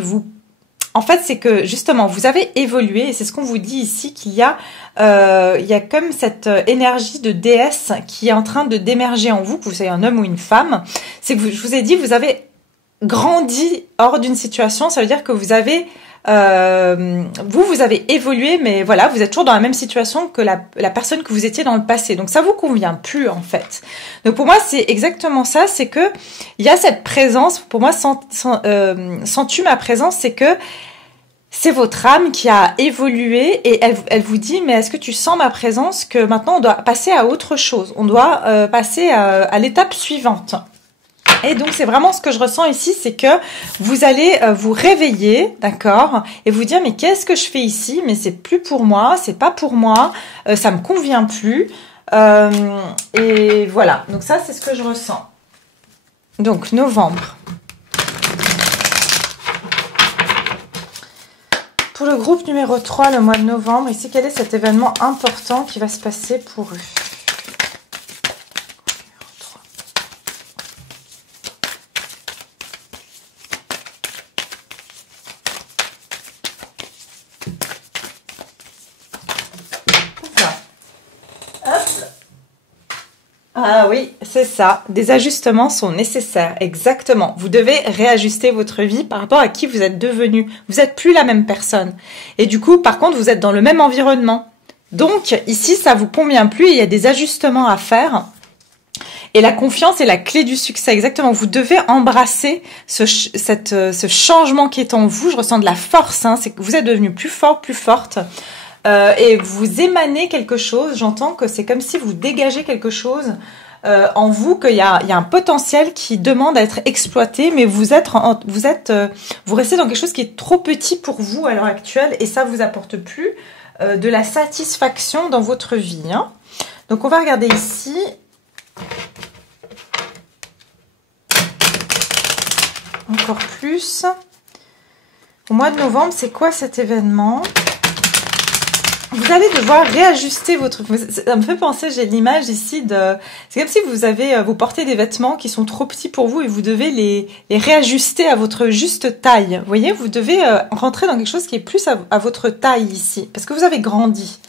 vous en fait, c'est que justement, vous avez évolué et c'est ce qu'on vous dit ici qu'il y a comme cette énergie de déesse qui est en train de d'émerger en vous, que vous soyez un homme ou une femme. C'est que je vous ai dit, vous avez grandi hors d'une situation. Ça veut dire que vous avez vous avez évolué, mais voilà, vous êtes toujours dans la même situation que la personne que vous étiez dans le passé. Donc ça vous convient plus en fait. Donc pour moi c'est exactement ça, c'est que il y a cette présence. Pour moi, sens-tu ma présence, c'est que c'est votre âme qui a évolué et elle vous dit, mais est-ce que tu sens ma présence, que maintenant on doit passer à autre chose, on doit passer à l'étape suivante. Et donc c'est vraiment ce que je ressens ici, c'est que vous allez vous réveiller, d'accord, et vous dire, mais qu'est-ce que je fais ici, mais c'est plus pour moi, c'est pas pour moi, ça me convient plus, et voilà, donc ça c'est ce que je ressens. Donc novembre. Pour le groupe numéro 3, le mois de novembre, ici, quel est cet événement important qui va se passer pour eux? Ah oui, c'est ça. Des ajustements sont nécessaires. Exactement. Vous devez réajuster votre vie par rapport à qui vous êtes devenu. Vous n'êtes plus la même personne. Et du coup, par contre, vous êtes dans le même environnement. Donc, ici, ça vous convient plus. Il y a des ajustements à faire. Et la confiance est la clé du succès. Exactement. Vous devez embrasser ce changement qui est en vous. Je ressens de la force. Hein. C'est que vous êtes devenu plus fort, plus forte. Et vous émanez quelque chose. J'entends que c'est comme si vous dégagez quelque chose en vous, qu'il y a un potentiel qui demande à être exploité, mais vous restez dans quelque chose qui est trop petit pour vous à l'heure actuelle, et ça vous apporte plus de la satisfaction dans votre vie. Hein. Donc on va regarder ici. Encore plus. Au mois de novembre, c'est quoi cet événement ? Vous allez devoir réajuster votre... Ça me fait penser, j'ai l'image ici de... C'est comme si vous portez des vêtements qui sont trop petits pour vous et vous devez les réajuster à votre juste taille. Vous voyez, vous devez rentrer dans quelque chose qui est plus à votre taille ici, parce que vous avez grandi.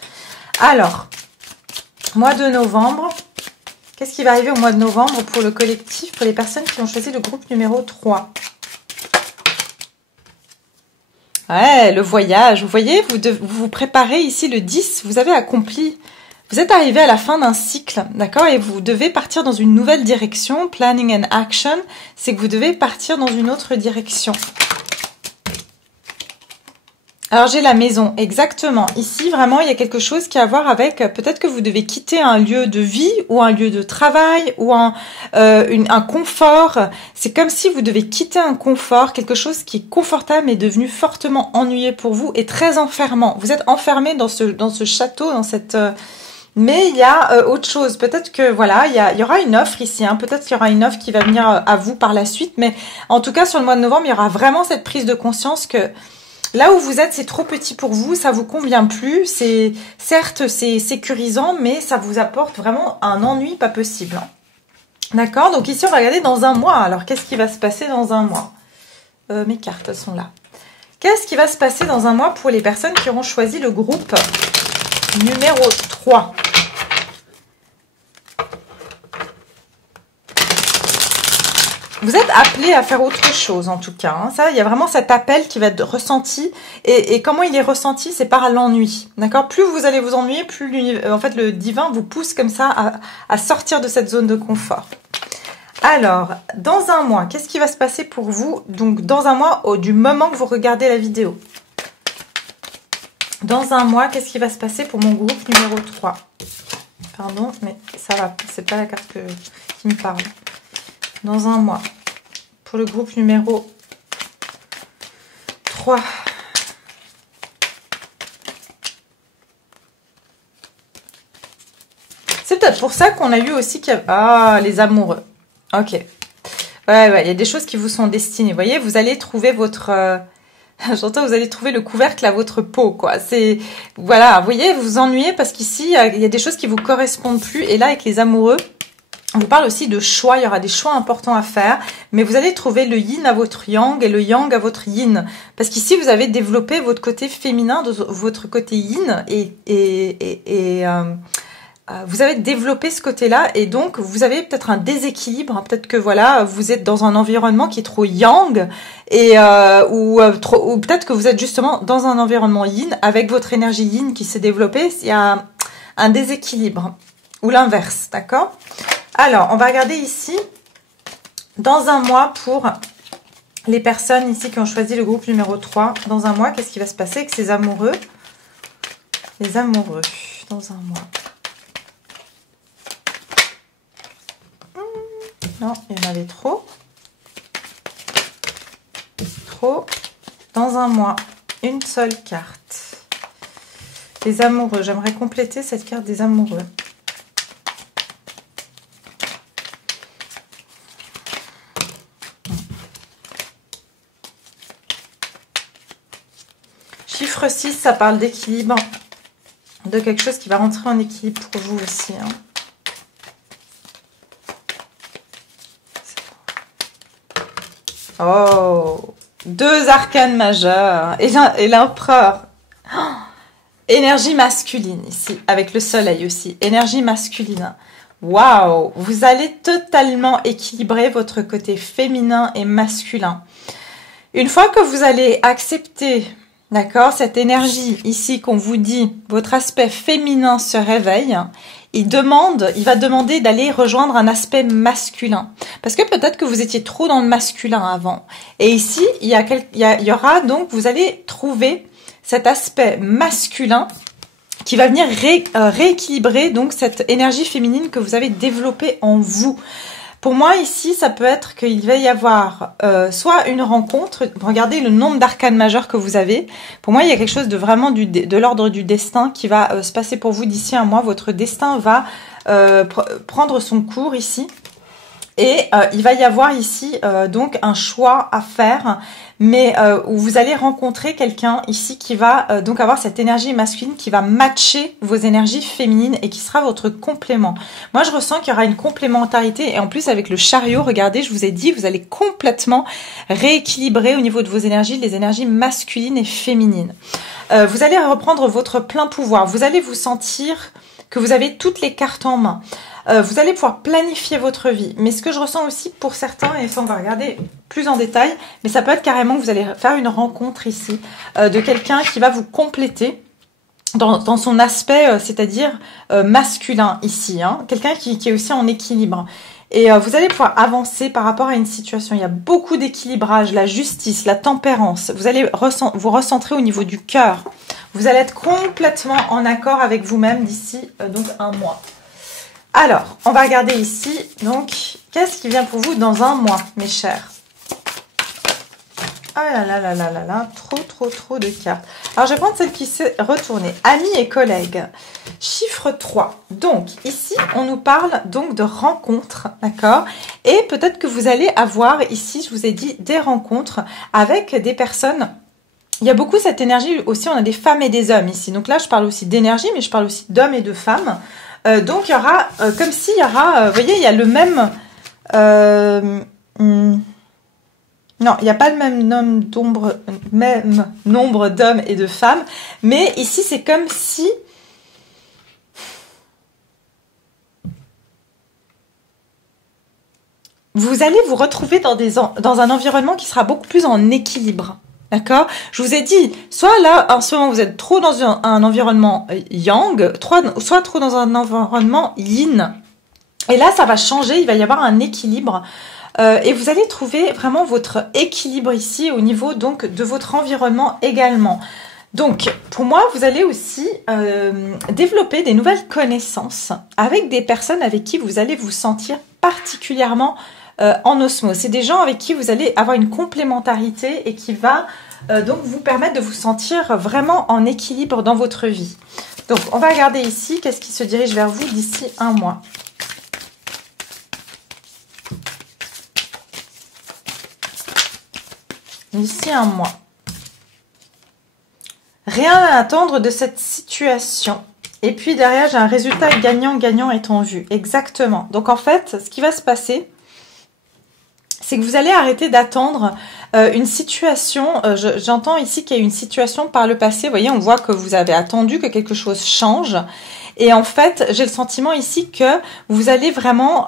Alors, mois de novembre, qu'est-ce qui va arriver au mois de novembre pour le collectif, pour les personnes qui ont choisi le groupe numéro 3 ? Ouais, le voyage. Vous voyez, vous vous préparez ici le 10. Vous avez accompli. Vous êtes arrivé à la fin d'un cycle, d'accord? Et vous devez partir dans une nouvelle direction. Planning and action, c'est que vous devez partir dans une autre direction. Alors, j'ai la maison, exactement. Ici, vraiment, il y a quelque chose qui a à voir avec... Peut-être que vous devez quitter un lieu de vie ou un lieu de travail ou un confort. C'est comme si vous devez quitter un confort, quelque chose qui est confortable mais devenu fortement ennuyeux pour vous et très enfermant. Vous êtes enfermé dans ce château, dans cette... Mais il y a autre chose. Peut-être que, voilà, il y aura une offre ici. Hein. Peut-être qu'il y aura une offre qui va venir à vous par la suite. Mais en tout cas, sur le mois de novembre, il y aura vraiment cette prise de conscience que... Là où vous êtes, c'est trop petit pour vous, ça vous convient plus. Certes, c'est sécurisant, mais ça vous apporte vraiment un ennui pas possible. D'accord? Donc ici, on va regarder dans un mois. Alors, qu'est-ce qui va se passer dans un mois? Mes cartes sont là. Qu'est-ce qui va se passer dans un mois pour les personnes qui auront choisi le groupe numéro 3? Vous êtes appelé à faire autre chose, en tout cas. Hein. Ça, il y a vraiment cet appel qui va être ressenti. Et comment il est ressenti? C'est par l'ennui. D'accord? Plus vous allez vous ennuyer, plus en fait, le divin vous pousse comme ça à sortir de cette zone de confort. Alors, dans un mois, qu'est-ce qui va se passer pour vous? Donc, dans un mois, du moment que vous regardez la vidéo. Dans un mois, qu'est-ce qui va se passer pour mon groupe numéro 3? Pardon, mais ça va. C'est pas la carte qui me parle. Dans un mois, pour le groupe numéro 3. C'est peut-être pour ça qu'on a eu aussi qu'il y a... Ah, les amoureux. Ok. Ouais, il y a des choses qui vous sont destinées. Vous voyez, vous allez trouver votre... J'entends, vous allez trouver le couvercle à votre peau, quoi. C'est... Voilà, vous voyez, vous vous ennuyez parce qu'ici, il y a des choses qui vous correspondent plus. Et là, avec les amoureux... On vous parle aussi de choix, il y aura des choix importants à faire, mais vous allez trouver le yin à votre yang et le yang à votre yin. Parce qu'ici, vous avez développé votre côté féminin, votre côté yin, et vous avez développé ce côté-là et donc vous avez peut-être un déséquilibre. Peut-être que voilà, vous êtes dans un environnement qui est trop yang et ou peut-être que vous êtes justement dans un environnement yin avec votre énergie yin qui s'est développée. Il y a un déséquilibre ou l'inverse, d'accord? Alors, on va regarder ici dans un mois pour les personnes ici qui ont choisi le groupe numéro 3. Dans un mois, qu'est-ce qui va se passer avec ces amoureux? Les amoureux dans un mois. Non, il y en avait trop. Trop. Dans un mois, une seule carte. Les amoureux. J'aimerais compléter cette carte des amoureux. Chiffre 6, ça parle d'équilibre. De quelque chose qui va rentrer en équilibre pour vous aussi. Hein. Oh, 2 arcanes majeurs et l'empereur. Oh, énergie masculine ici, avec le soleil aussi. Énergie masculine. Waouh, vous allez totalement équilibrer votre côté féminin et masculin. Une fois que vous allez accepter, d'accord, cette énergie ici qu'on vous dit, votre aspect féminin se réveille. Il va demander d'aller rejoindre un aspect masculin. Parce que peut-être que vous étiez trop dans le masculin avant. Et ici, il y aura donc, vous allez trouver cet aspect masculin qui va venir rééquilibrer donc cette énergie féminine que vous avez développée en vous. Pour moi, ici, ça peut être qu'il va y avoir soit une rencontre, regardez le nombre d'arcanes majeurs que vous avez. Pour moi, il y a quelque chose de vraiment de l'ordre du destin qui va se passer pour vous d'ici un mois. Votre destin va prendre son cours ici. Et il va y avoir ici donc un choix à faire, mais où vous allez rencontrer quelqu'un ici qui va donc avoir cette énergie masculine qui va matcher vos énergies féminines et qui sera votre complément. Moi, je ressens qu'il y aura une complémentarité et en plus avec le chariot, regardez, je vous ai dit, vous allez complètement rééquilibrer au niveau de vos énergies, les énergies masculines et féminines. Vous allez reprendre votre plein pouvoir. Vous allez vous sentir que vous avez toutes les cartes en main. Vous allez pouvoir planifier votre vie. Mais ce que je ressens aussi pour certains, et ça on va regarder plus en détail, mais ça peut être carrément que vous allez faire une rencontre ici de quelqu'un qui va vous compléter dans son aspect, c'est-à-dire masculin ici. Hein, quelqu'un qui est aussi en équilibre. Et vous allez pouvoir avancer par rapport à une situation. Il y a beaucoup d'équilibrage, la justice, la tempérance. Vous allez vous recentrer au niveau du cœur. Vous allez être complètement en accord avec vous-même d'ici donc un mois. Alors, on va regarder ici, donc, qu'est-ce qui vient pour vous dans un mois, mes chers? Ah là là là là là là, trop de cartes. Alors, je vais prendre celle qui s'est retournée. Amis et collègues, chiffre 3. Donc, ici, on nous parle donc de rencontres, d'accord? Et peut-être que vous allez avoir ici, je vous ai dit, des rencontres avec des personnes. Il y a beaucoup cette énergie aussi, on a des femmes et des hommes ici. Donc là, je parle aussi d'énergie, mais je parle aussi d'hommes et de femmes. Donc, il y aura, comme s'il y aura, vous voyez, il y a le même... non, il n'y a pas le même nombre d'hommes et de femmes. Mais ici, c'est comme si... vous allez vous retrouver dans un environnement qui sera beaucoup plus en équilibre. D'accord? Je vous ai dit, soit là, en ce moment, vous êtes trop dans un environnement yang, soit trop dans un environnement yin. Et là, ça va changer, il va y avoir un équilibre. Et vous allez trouver vraiment votre équilibre ici au niveau donc de votre environnement également. Donc, pour moi, vous allez aussi développer des nouvelles connaissances avec des personnes avec qui vous allez vous sentir particulièrement en osmose. C'est des gens avec qui vous allez avoir une complémentarité et qui va donc vous permettre de vous sentir vraiment en équilibre dans votre vie. Donc, on va regarder ici, qu'est-ce qui se dirige vers vous d'ici un mois. D'ici un mois. Rien à attendre de cette situation. Et puis derrière, j'ai un résultat gagnant-gagnant est en vue. Exactement. Donc en fait, ce qui va se passer, c'est que vous allez arrêter d'attendre une situation. J'entends ici qu'il y a une situation par le passé. Vous voyez, on voit que vous avez attendu que quelque chose change. Et en fait, j'ai le sentiment ici que vous allez vraiment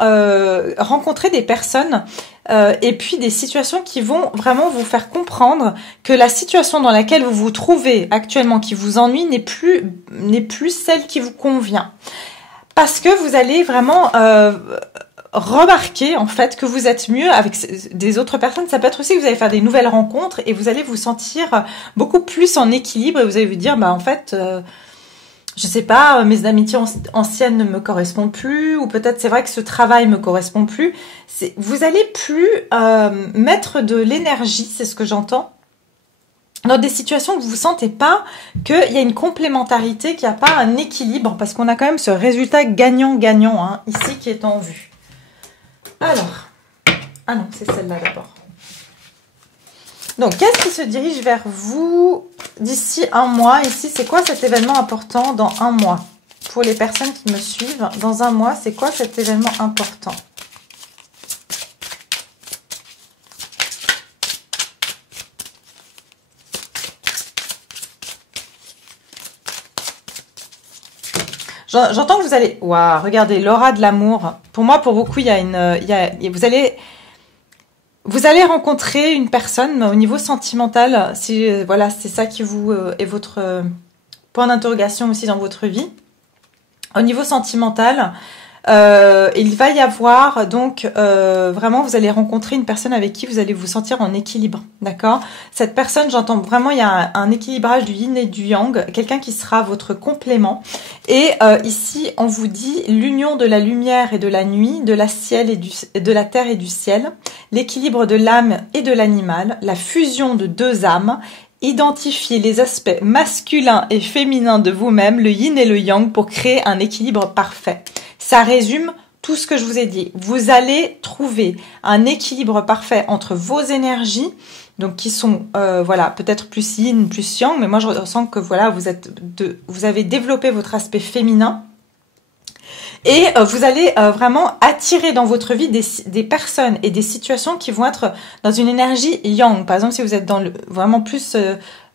rencontrer des personnes et puis des situations qui vont vraiment vous faire comprendre que la situation dans laquelle vous vous trouvez actuellement, qui vous ennuie, n'est plus celle qui vous convient. Parce que vous allez vraiment remarquer en fait que vous êtes mieux avec des autres personnes. Ça peut être aussi que vous allez faire des nouvelles rencontres et vous allez vous sentir beaucoup plus en équilibre et vous allez vous dire en fait je sais pas, mes amitiés anciennes ne me correspondent plus, ou peut-être c'est vrai que ce travail me correspond plus. Vous allez plus mettre de l'énergie, c'est ce que j'entends, dans des situations où vous ne sentez pas qu'il y a une complémentarité, qu'il n'y a pas un équilibre, parce qu'on a quand même ce résultat gagnant-gagnant ici qui est en vue. Alors, ah non, c'est celle-là d'abord. Donc, qu'est-ce qui se dirige vers vous d'ici un mois? Ici, c'est quoi cet événement important dans un mois? Pour les personnes qui me suivent, dans un mois, c'est quoi cet événement important? J'entends que vous allez... Waouh, regardez, l'aura de l'amour. Pour moi, pour beaucoup, il y a une... Vous allez rencontrer une personne au niveau sentimental. Voilà, c'est ça qui vous est votre point d'interrogation aussi dans votre vie. Au niveau sentimental, il va y avoir donc vraiment vous allez rencontrer une personne avec qui vous allez vous sentir en équilibre, d'accord? Cette personne, j'entends vraiment il y a un équilibrage du yin et du yang, quelqu'un qui sera votre complément. Et ici on vous dit l'union de la lumière et de la nuit, de la terre et du ciel, l'équilibre de l'âme et de l'animal, la fusion de deux âmes. Identifiez les aspects masculins et féminins de vous-même, le yin et le yang, pour créer un équilibre parfait. Ça résume tout ce que je vous ai dit. Vous allez trouver un équilibre parfait entre vos énergies, donc qui sont voilà peut-être plus yin, plus yang, mais moi je ressens que voilà vous avez développé votre aspect féminin. Et vous allez vraiment attirer dans votre vie des personnes et des situations qui vont être dans une énergie yang. Par exemple, si vous êtes vraiment plus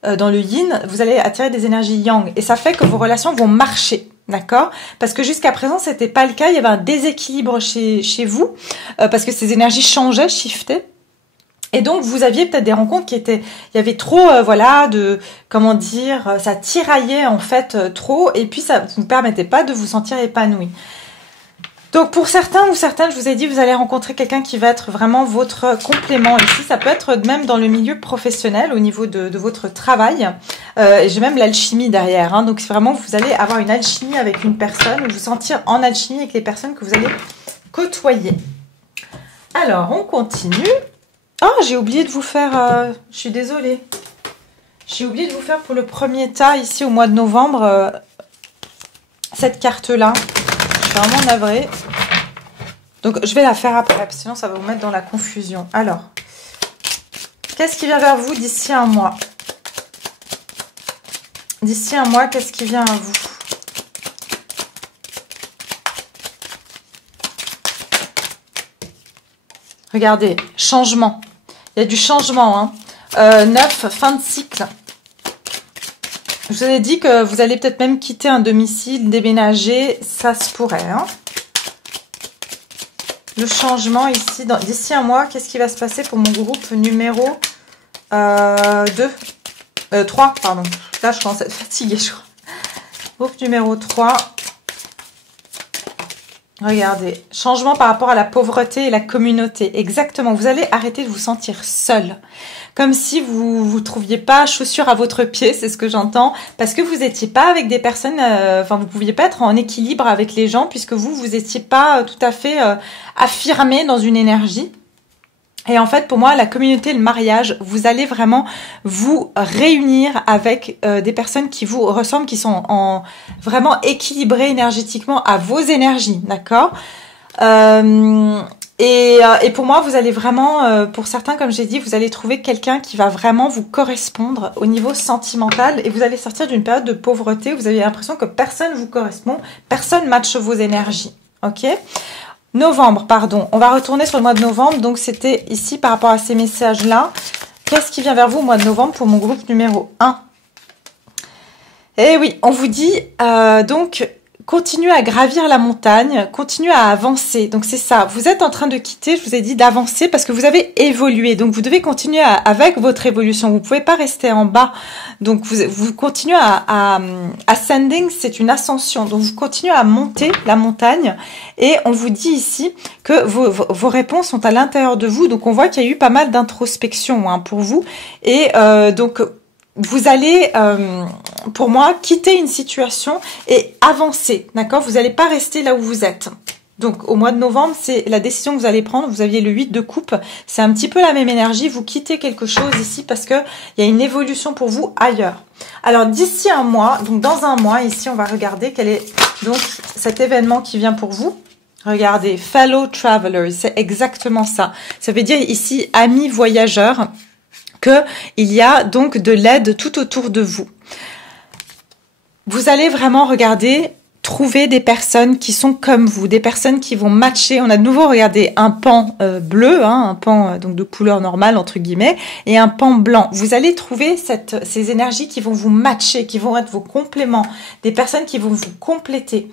dans le yin, vous allez attirer des énergies yang. Et ça fait que vos relations vont marcher, d'accord? Parce que jusqu'à présent, c'était pas le cas. Il y avait un déséquilibre chez vous parce que ces énergies changeaient, shiftaient. Et donc, vous aviez peut-être des rencontres il y avait trop, comment dire, ça tiraillait en fait trop, et puis ça ne vous permettait pas de vous sentir épanoui. Donc, pour certains ou certaines, je vous ai dit, vous allez rencontrer quelqu'un qui va être vraiment votre complément. Ici, ça peut être même dans le milieu professionnel, au niveau de votre travail. Et j'ai même l'alchimie derrière. Donc, vraiment, vous allez avoir une alchimie avec une personne, ou vous sentir en alchimie avec les personnes que vous allez côtoyer. Alors, on continue. Oh, j'ai oublié de vous faire... je suis désolée. J'ai oublié de vous faire pour le premier tas, ici, au mois de novembre, cette carte-là. Je suis vraiment navrée. Donc, je vais la faire après, parce que sinon, ça va vous mettre dans la confusion. Alors, qu'est-ce qui vient vers vous d'ici un mois? D'ici un mois, qu'est-ce qui vient à vous? Regardez, changement. Il y a du changement. 9, fin de cycle. Je vous ai dit que vous allez peut-être même quitter un domicile, déménager. Ça se pourrait. Le changement ici, d'ici un mois, qu'est-ce qui va se passer pour mon groupe numéro 3, pardon. Là, je commence à être fatiguée, je crois. Groupe numéro 3. Regardez, changement par rapport à la pauvreté et la communauté. Exactement, vous allez arrêter de vous sentir seul. Comme si vous trouviez pas chaussures à votre pied, c'est ce que j'entends. Parce que vous n'étiez pas avec des personnes, vous pouviez pas être en équilibre avec les gens puisque vous étiez pas tout à fait affirmé dans une énergie. Et en fait, pour moi, la communauté, le mariage, vous allez vraiment vous réunir avec des personnes qui vous ressemblent, qui sont vraiment équilibrées énergétiquement à vos énergies, d'accord? Et pour moi, vous allez vraiment, pour certains, comme j'ai dit, vous allez trouver quelqu'un qui va vraiment vous correspondre au niveau sentimental et vous allez sortir d'une période de pauvreté où vous avez l'impression que personne vous correspond, personne matche vos énergies, ok? Novembre, pardon. On va retourner sur le mois de novembre. Donc, c'était ici par rapport à ces messages-là. Qu'est-ce qui vient vers vous au mois de novembre pour mon groupe numéro 1? Eh oui, on vous dit donc continuez à gravir la montagne, continuez à avancer. Donc c'est ça, vous êtes en train de quitter, je vous ai dit d'avancer parce que vous avez évolué. Donc vous devez continuer avec votre évolution. Vous pouvez pas rester en bas. Donc vous continuez ascending, c'est une ascension. Donc vous continuez à monter la montagne et on vous dit ici que vos réponses sont à l'intérieur de vous. Donc on voit qu'il y a eu pas mal d'introspection hein, pour vous. Et donc vous allez, pour moi, quitter une situation et avancer, d'accord? Vous n'allez pas rester là où vous êtes. Donc, au mois de novembre, c'est la décision que vous allez prendre. Vous aviez le 8 de coupe. C'est un petit peu la même énergie. Vous quittez quelque chose ici parce que il y a une évolution pour vous ailleurs. Alors, d'ici un mois, donc dans un mois, ici, on va regarder quel est donc cet événement qui vient pour vous. Regardez, fellow travelers, c'est exactement ça. Ça veut dire ici, amis voyageurs. Il y a donc de l'aide tout autour de vous. Vous allez vraiment regarder, trouver des personnes qui sont comme vous, des personnes qui vont matcher. On a de nouveau regardé un pan bleu, hein, un pan donc de couleur normale entre guillemets, et un pan blanc. Vous allez trouver ces énergies qui vont vous matcher, qui vont être vos compléments, des personnes qui vont vous compléter.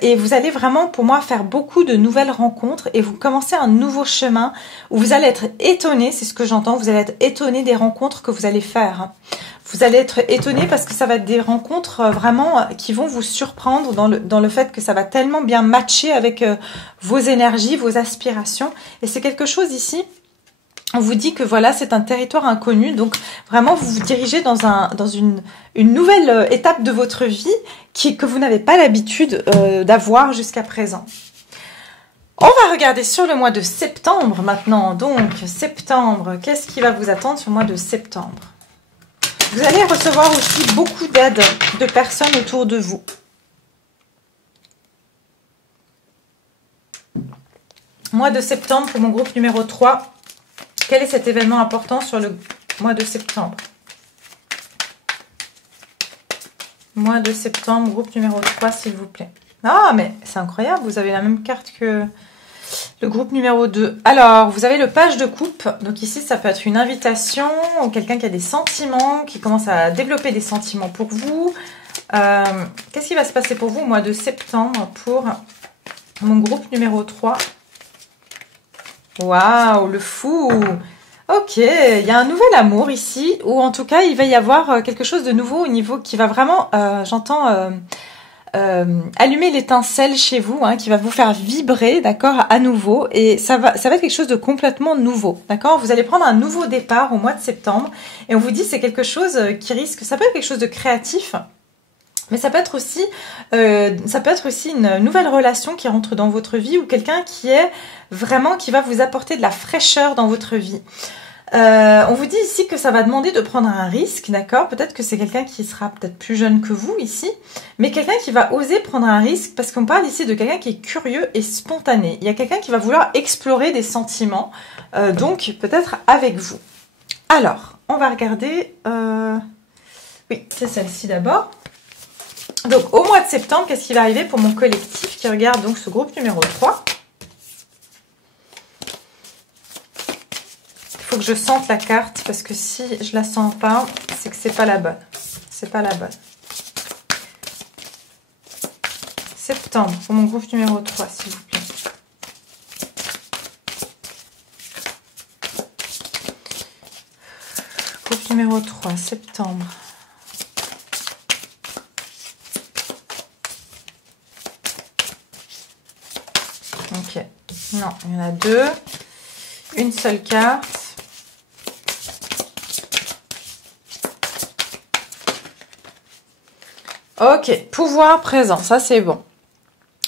Et vous allez vraiment, pour moi, faire beaucoup de nouvelles rencontres et vous commencez un nouveau chemin où vous allez être étonné, c'est ce que j'entends, vous allez être étonné des rencontres que vous allez faire. Vous allez être étonné parce que ça va être des rencontres vraiment qui vont vous surprendre dans le fait que ça va tellement bien matcher avec vos énergies, vos aspirations. Et c'est quelque chose ici, on vous dit que voilà, c'est un territoire inconnu, donc vraiment vous vous dirigez dans une nouvelle étape de votre vie que vous n'avez pas l'habitude d'avoir jusqu'à présent. On va regarder sur le mois de septembre maintenant. Donc septembre, qu'est-ce qui va vous attendre sur le mois de septembre? Vous allez recevoir aussi beaucoup d'aide de personnes autour de vous. Mois de septembre pour mon groupe numéro 3. Quel est cet événement important sur le mois de septembre? Mois de septembre, groupe numéro 3, s'il vous plaît. Ah, mais c'est incroyable, vous avez la même carte que le groupe numéro 2. Alors, vous avez le page de coupe. Donc ici, ça peut être une invitation ou quelqu'un qui a des sentiments, qui commence à développer des sentiments pour vous. Qu'est-ce qui va se passer pour vous au mois de septembre pour mon groupe numéro 3? Waouh, le fou! Ok, il y a un nouvel amour ici, ou en tout cas, il va y avoir quelque chose de nouveau au niveau qui va vraiment, j'entends, allumer l'étincelle chez vous, hein, qui va vous faire vibrer, d'accord, à nouveau, et ça va être quelque chose de complètement nouveau, d'accord? Vous allez prendre un nouveau départ au mois de septembre, et on vous dit c'est quelque chose qui risque, ça peut être quelque chose de créatif, mais ça peut être aussi une nouvelle relation qui rentre dans votre vie ou quelqu'un qui est vraiment, qui va vous apporter de la fraîcheur dans votre vie. On vous dit ici que ça va demander de prendre un risque, d'accord? Peut-être que c'est quelqu'un qui sera peut-être plus jeune que vous ici, mais quelqu'un qui va oser prendre un risque parce qu'on parle ici de quelqu'un qui est curieux et spontané. Il y a quelqu'un qui va vouloir explorer des sentiments, donc peut-être avec vous. Alors, on va regarder... Oui, c'est celle-ci d'abord. Donc, au mois de septembre, qu'est-ce qui va arriver pour mon collectif qui regarde donc ce groupe numéro 3? Il faut que je sente la carte parce que si je la sens pas, c'est que c'est pas la bonne. C'est pas la bonne. Septembre, pour mon groupe numéro 3, s'il vous plaît. Groupe numéro 3, septembre. Ok, non, il y en a deux. Une seule carte. Ok, pouvoir présent, ça c'est bon.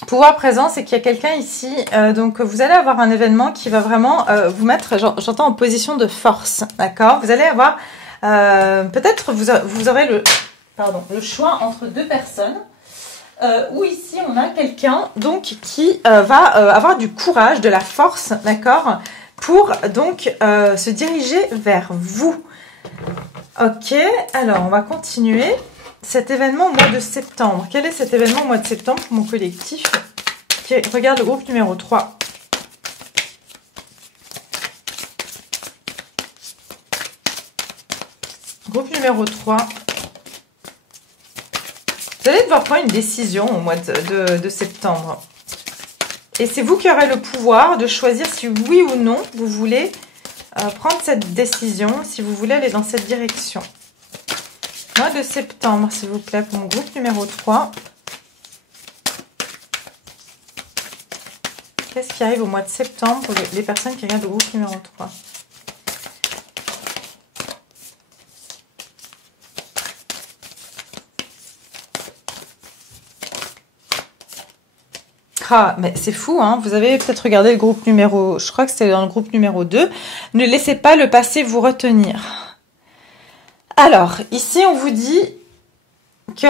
Pouvoir présent, c'est qu'il y a quelqu'un ici, donc vous allez avoir un événement qui va vraiment vous mettre, j'entends, en position de force, d'accord? Vous allez avoir, peut-être vous aurez le choix entre deux personnes. Où ici on a quelqu'un donc qui va avoir du courage, de la force, d'accord, pour donc se diriger vers vous. Ok, alors on va continuer. Cet événement au mois de septembre. Quel est cet événement au mois de septembre pour mon collectif qui regarde le groupe numéro 3? Groupe numéro 3. Vous allez devoir prendre une décision au mois de septembre. Et c'est vous qui aurez le pouvoir de choisir si oui ou non vous voulez prendre cette décision, si vous voulez aller dans cette direction. Mois de septembre, s'il vous plaît, pour mon groupe numéro 3. Qu'est-ce qui arrive au mois de septembre pour les personnes qui regardent le groupe numéro 3? Ah, mais c'est fou, hein. Vous avez peut-être regardé le groupe numéro... Je crois que c'était dans le groupe numéro 2. Ne laissez pas le passé vous retenir. Alors, ici, on vous dit que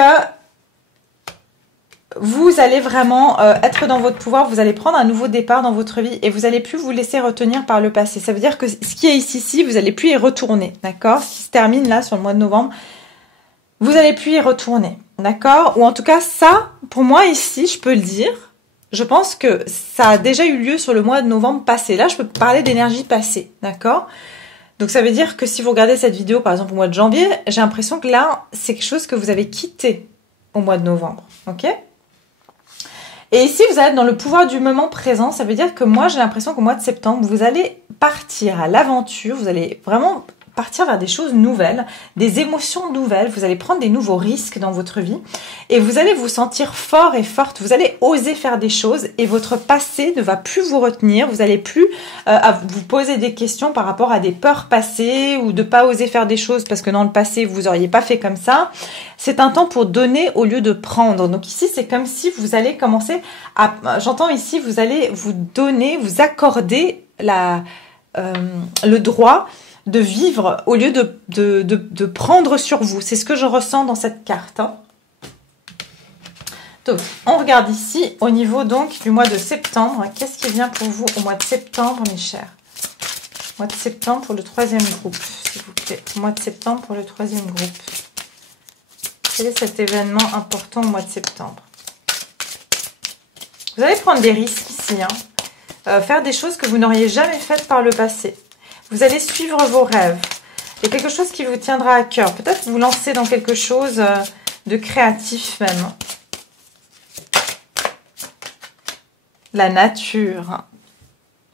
vous allez vraiment être dans votre pouvoir. Vous allez prendre un nouveau départ dans votre vie et vous n'allez plus vous laisser retenir par le passé. Ça veut dire que ce qui est ici, vous n'allez plus y retourner, d'accord? Ce qui se termine là, sur le mois de novembre, vous n'allez plus y retourner, d'accord? Ou en tout cas, ça, pour moi, ici, je peux le dire. Je pense que ça a déjà eu lieu sur le mois de novembre passé. Là, je peux parler d'énergie passée, d'accord? Donc, ça veut dire que si vous regardez cette vidéo, par exemple, au mois de janvier, j'ai l'impression que là, c'est quelque chose que vous avez quitté au mois de novembre, ok? Et ici, vous allez être dans le pouvoir du moment présent. Ça veut dire que moi, j'ai l'impression qu'au mois de septembre, vous allez partir à l'aventure. Vous allez vraiment partir vers des choses nouvelles, des émotions nouvelles. Vous allez prendre des nouveaux risques dans votre vie et vous allez vous sentir fort et forte. Vous allez oser faire des choses et votre passé ne va plus vous retenir. Vous n'allez plus vous poser des questions par rapport à des peurs passées ou de pas oser faire des choses parce que dans le passé, vous auriez pas fait comme ça. C'est un temps pour donner au lieu de prendre. Donc ici, c'est comme si vous allez commencer à... J'entends ici, vous allez vous donner, vous accorder le droit de vivre au lieu de prendre sur vous. C'est ce que je ressens dans cette carte. Hein. Donc, on regarde ici au niveau donc du mois de septembre. Qu'est-ce qui vient pour vous au mois de septembre, mes chers? Mois de septembre pour le troisième groupe, s'il vous plaît. Mois de septembre pour le troisième groupe. Quel est cet événement important au mois de septembre? Vous allez prendre des risques ici. Hein. Faire des choses que vous n'auriez jamais faites par le passé. Vous allez suivre vos rêves. Il y a quelque chose qui vous tiendra à cœur. Peut-être vous lancer dans quelque chose de créatif même. La nature.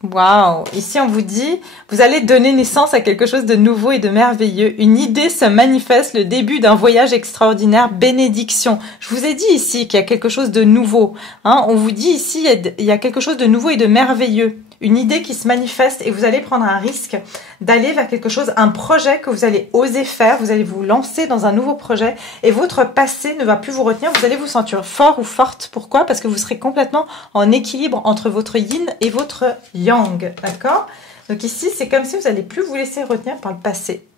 Waouh! Ici, on vous dit, vous allez donner naissance à quelque chose de nouveau et de merveilleux. Une idée se manifeste, le début d'un voyage extraordinaire, bénédiction. Je vous ai dit ici qu'il y a quelque chose de nouveau. Hein, on vous dit ici, il y a quelque chose de nouveau et de merveilleux. Une idée qui se manifeste et vous allez prendre un risque d'aller vers quelque chose, un projet que vous allez oser faire. Vous allez vous lancer dans un nouveau projet et votre passé ne va plus vous retenir. Vous allez vous sentir fort ou forte. Pourquoi? Parce que vous serez complètement en équilibre entre votre yin et votre yang. D'accord? Donc ici, c'est comme si vous n'allez plus vous laisser retenir par le passé.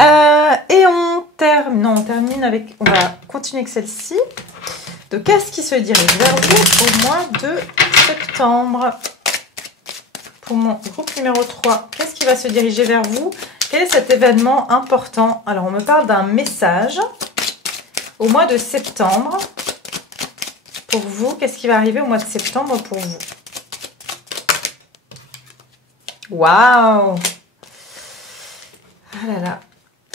Et on termine avec... On va continuer avec celle-ci. Donc, qu'est-ce qui se dirige vers vous au mois de septembre? Pour mon groupe numéro 3, qu'est-ce qui va se diriger vers vous? Quel est cet événement important? Alors, on me parle d'un message au mois de septembre. Pour vous, qu'est-ce qui va arriver au mois de septembre pour vous? Waouh! Ah là là!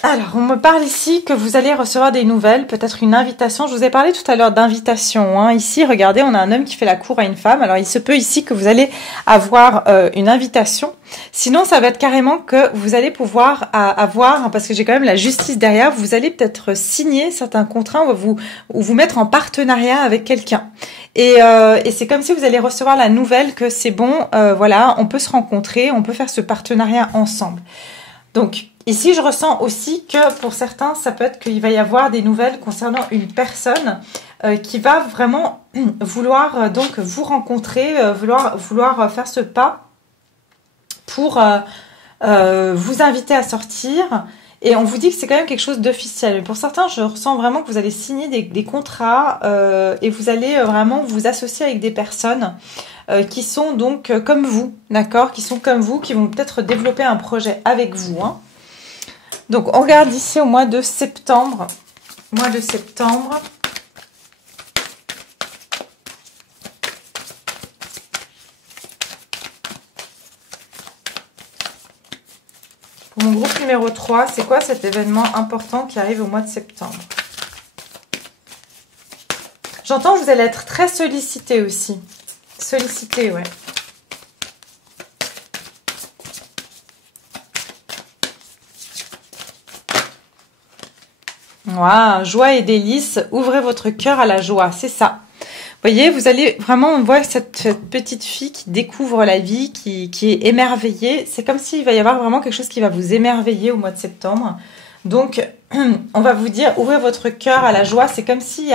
Alors, on me parle ici que vous allez recevoir des nouvelles, peut-être une invitation. Je vous ai parlé tout à l'heure d'invitation. Hein. Ici, regardez, on a un homme qui fait la cour à une femme. Alors, il se peut ici que vous allez avoir une invitation. Sinon, ça va être carrément que vous allez pouvoir avoir, parce que j'ai quand même la justice derrière, vous allez peut-être signer certains contrats ou vous mettre en partenariat avec quelqu'un. Et c'est comme si vous allez recevoir la nouvelle que c'est bon, voilà, on peut se rencontrer, on peut faire ce partenariat ensemble. Donc, ici, je ressens aussi que pour certains, ça peut être qu'il va y avoir des nouvelles concernant une personne qui va vraiment vouloir donc vous rencontrer, vouloir faire ce pas pour vous inviter à sortir. Et on vous dit que c'est quand même quelque chose d'officiel. Mais pour certains, je ressens vraiment que vous allez signer des contrats et vous allez vraiment vous associer avec des personnes qui sont donc comme vous, d'accord? Qui sont comme vous, qui vont peut-être développer un projet avec vous. Hein. Donc, on regarde ici au mois de septembre. Mois de septembre. Pour mon groupe numéro 3, c'est quoi cet événement important qui arrive au mois de septembre? J'entends que vous allez être très sollicité aussi. Sollicité, ouais. Voilà, joie et délices, ouvrez votre cœur à la joie, c'est ça. Vous voyez, vous allez vraiment, on voit cette petite fille qui découvre la vie, qui est émerveillée. C'est comme s'il va y avoir vraiment quelque chose qui va vous émerveiller au mois de septembre. Donc, on va vous dire, ouvrez votre cœur à la joie. C'est comme si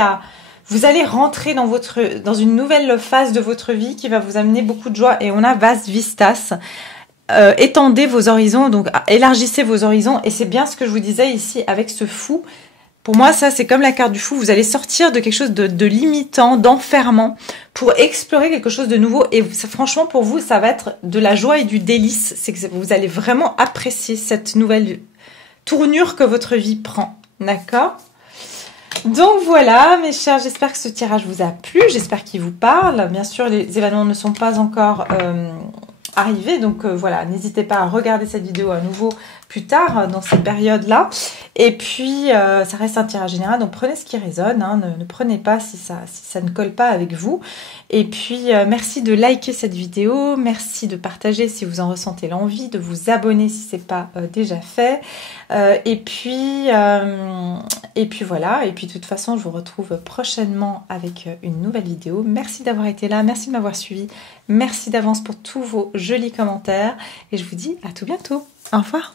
vous allez rentrer dans une nouvelle phase de votre vie qui va vous amener beaucoup de joie. Et on a Vas Vistas. Étendez vos horizons, donc élargissez vos horizons. Et c'est bien ce que je vous disais ici avec ce fou. Pour moi, ça, c'est comme la carte du fou. Vous allez sortir de quelque chose de limitant, d'enfermant, pour explorer quelque chose de nouveau. Et ça, franchement, pour vous, ça va être de la joie et du délice. C'est que vous allez vraiment apprécier cette nouvelle tournure que votre vie prend. D'accord ? Donc voilà, mes chers, j'espère que ce tirage vous a plu. J'espère qu'il vous parle. Bien sûr, les événements ne sont pas encore arrivés. Donc voilà, n'hésitez pas à regarder cette vidéo à nouveau plus tard dans cette période-là. Et puis, ça reste un tirage général, donc prenez ce qui résonne, hein, ne prenez pas si ça ne colle pas avec vous. Et puis, merci de liker cette vidéo, merci de partager si vous en ressentez l'envie, de vous abonner si ce n'est pas déjà fait. Et puis voilà, et puis de toute façon, je vous retrouve prochainement avec une nouvelle vidéo. Merci d'avoir été là, merci de m'avoir suivi, merci d'avance pour tous vos jolis commentaires, et je vous dis à tout bientôt. Au revoir.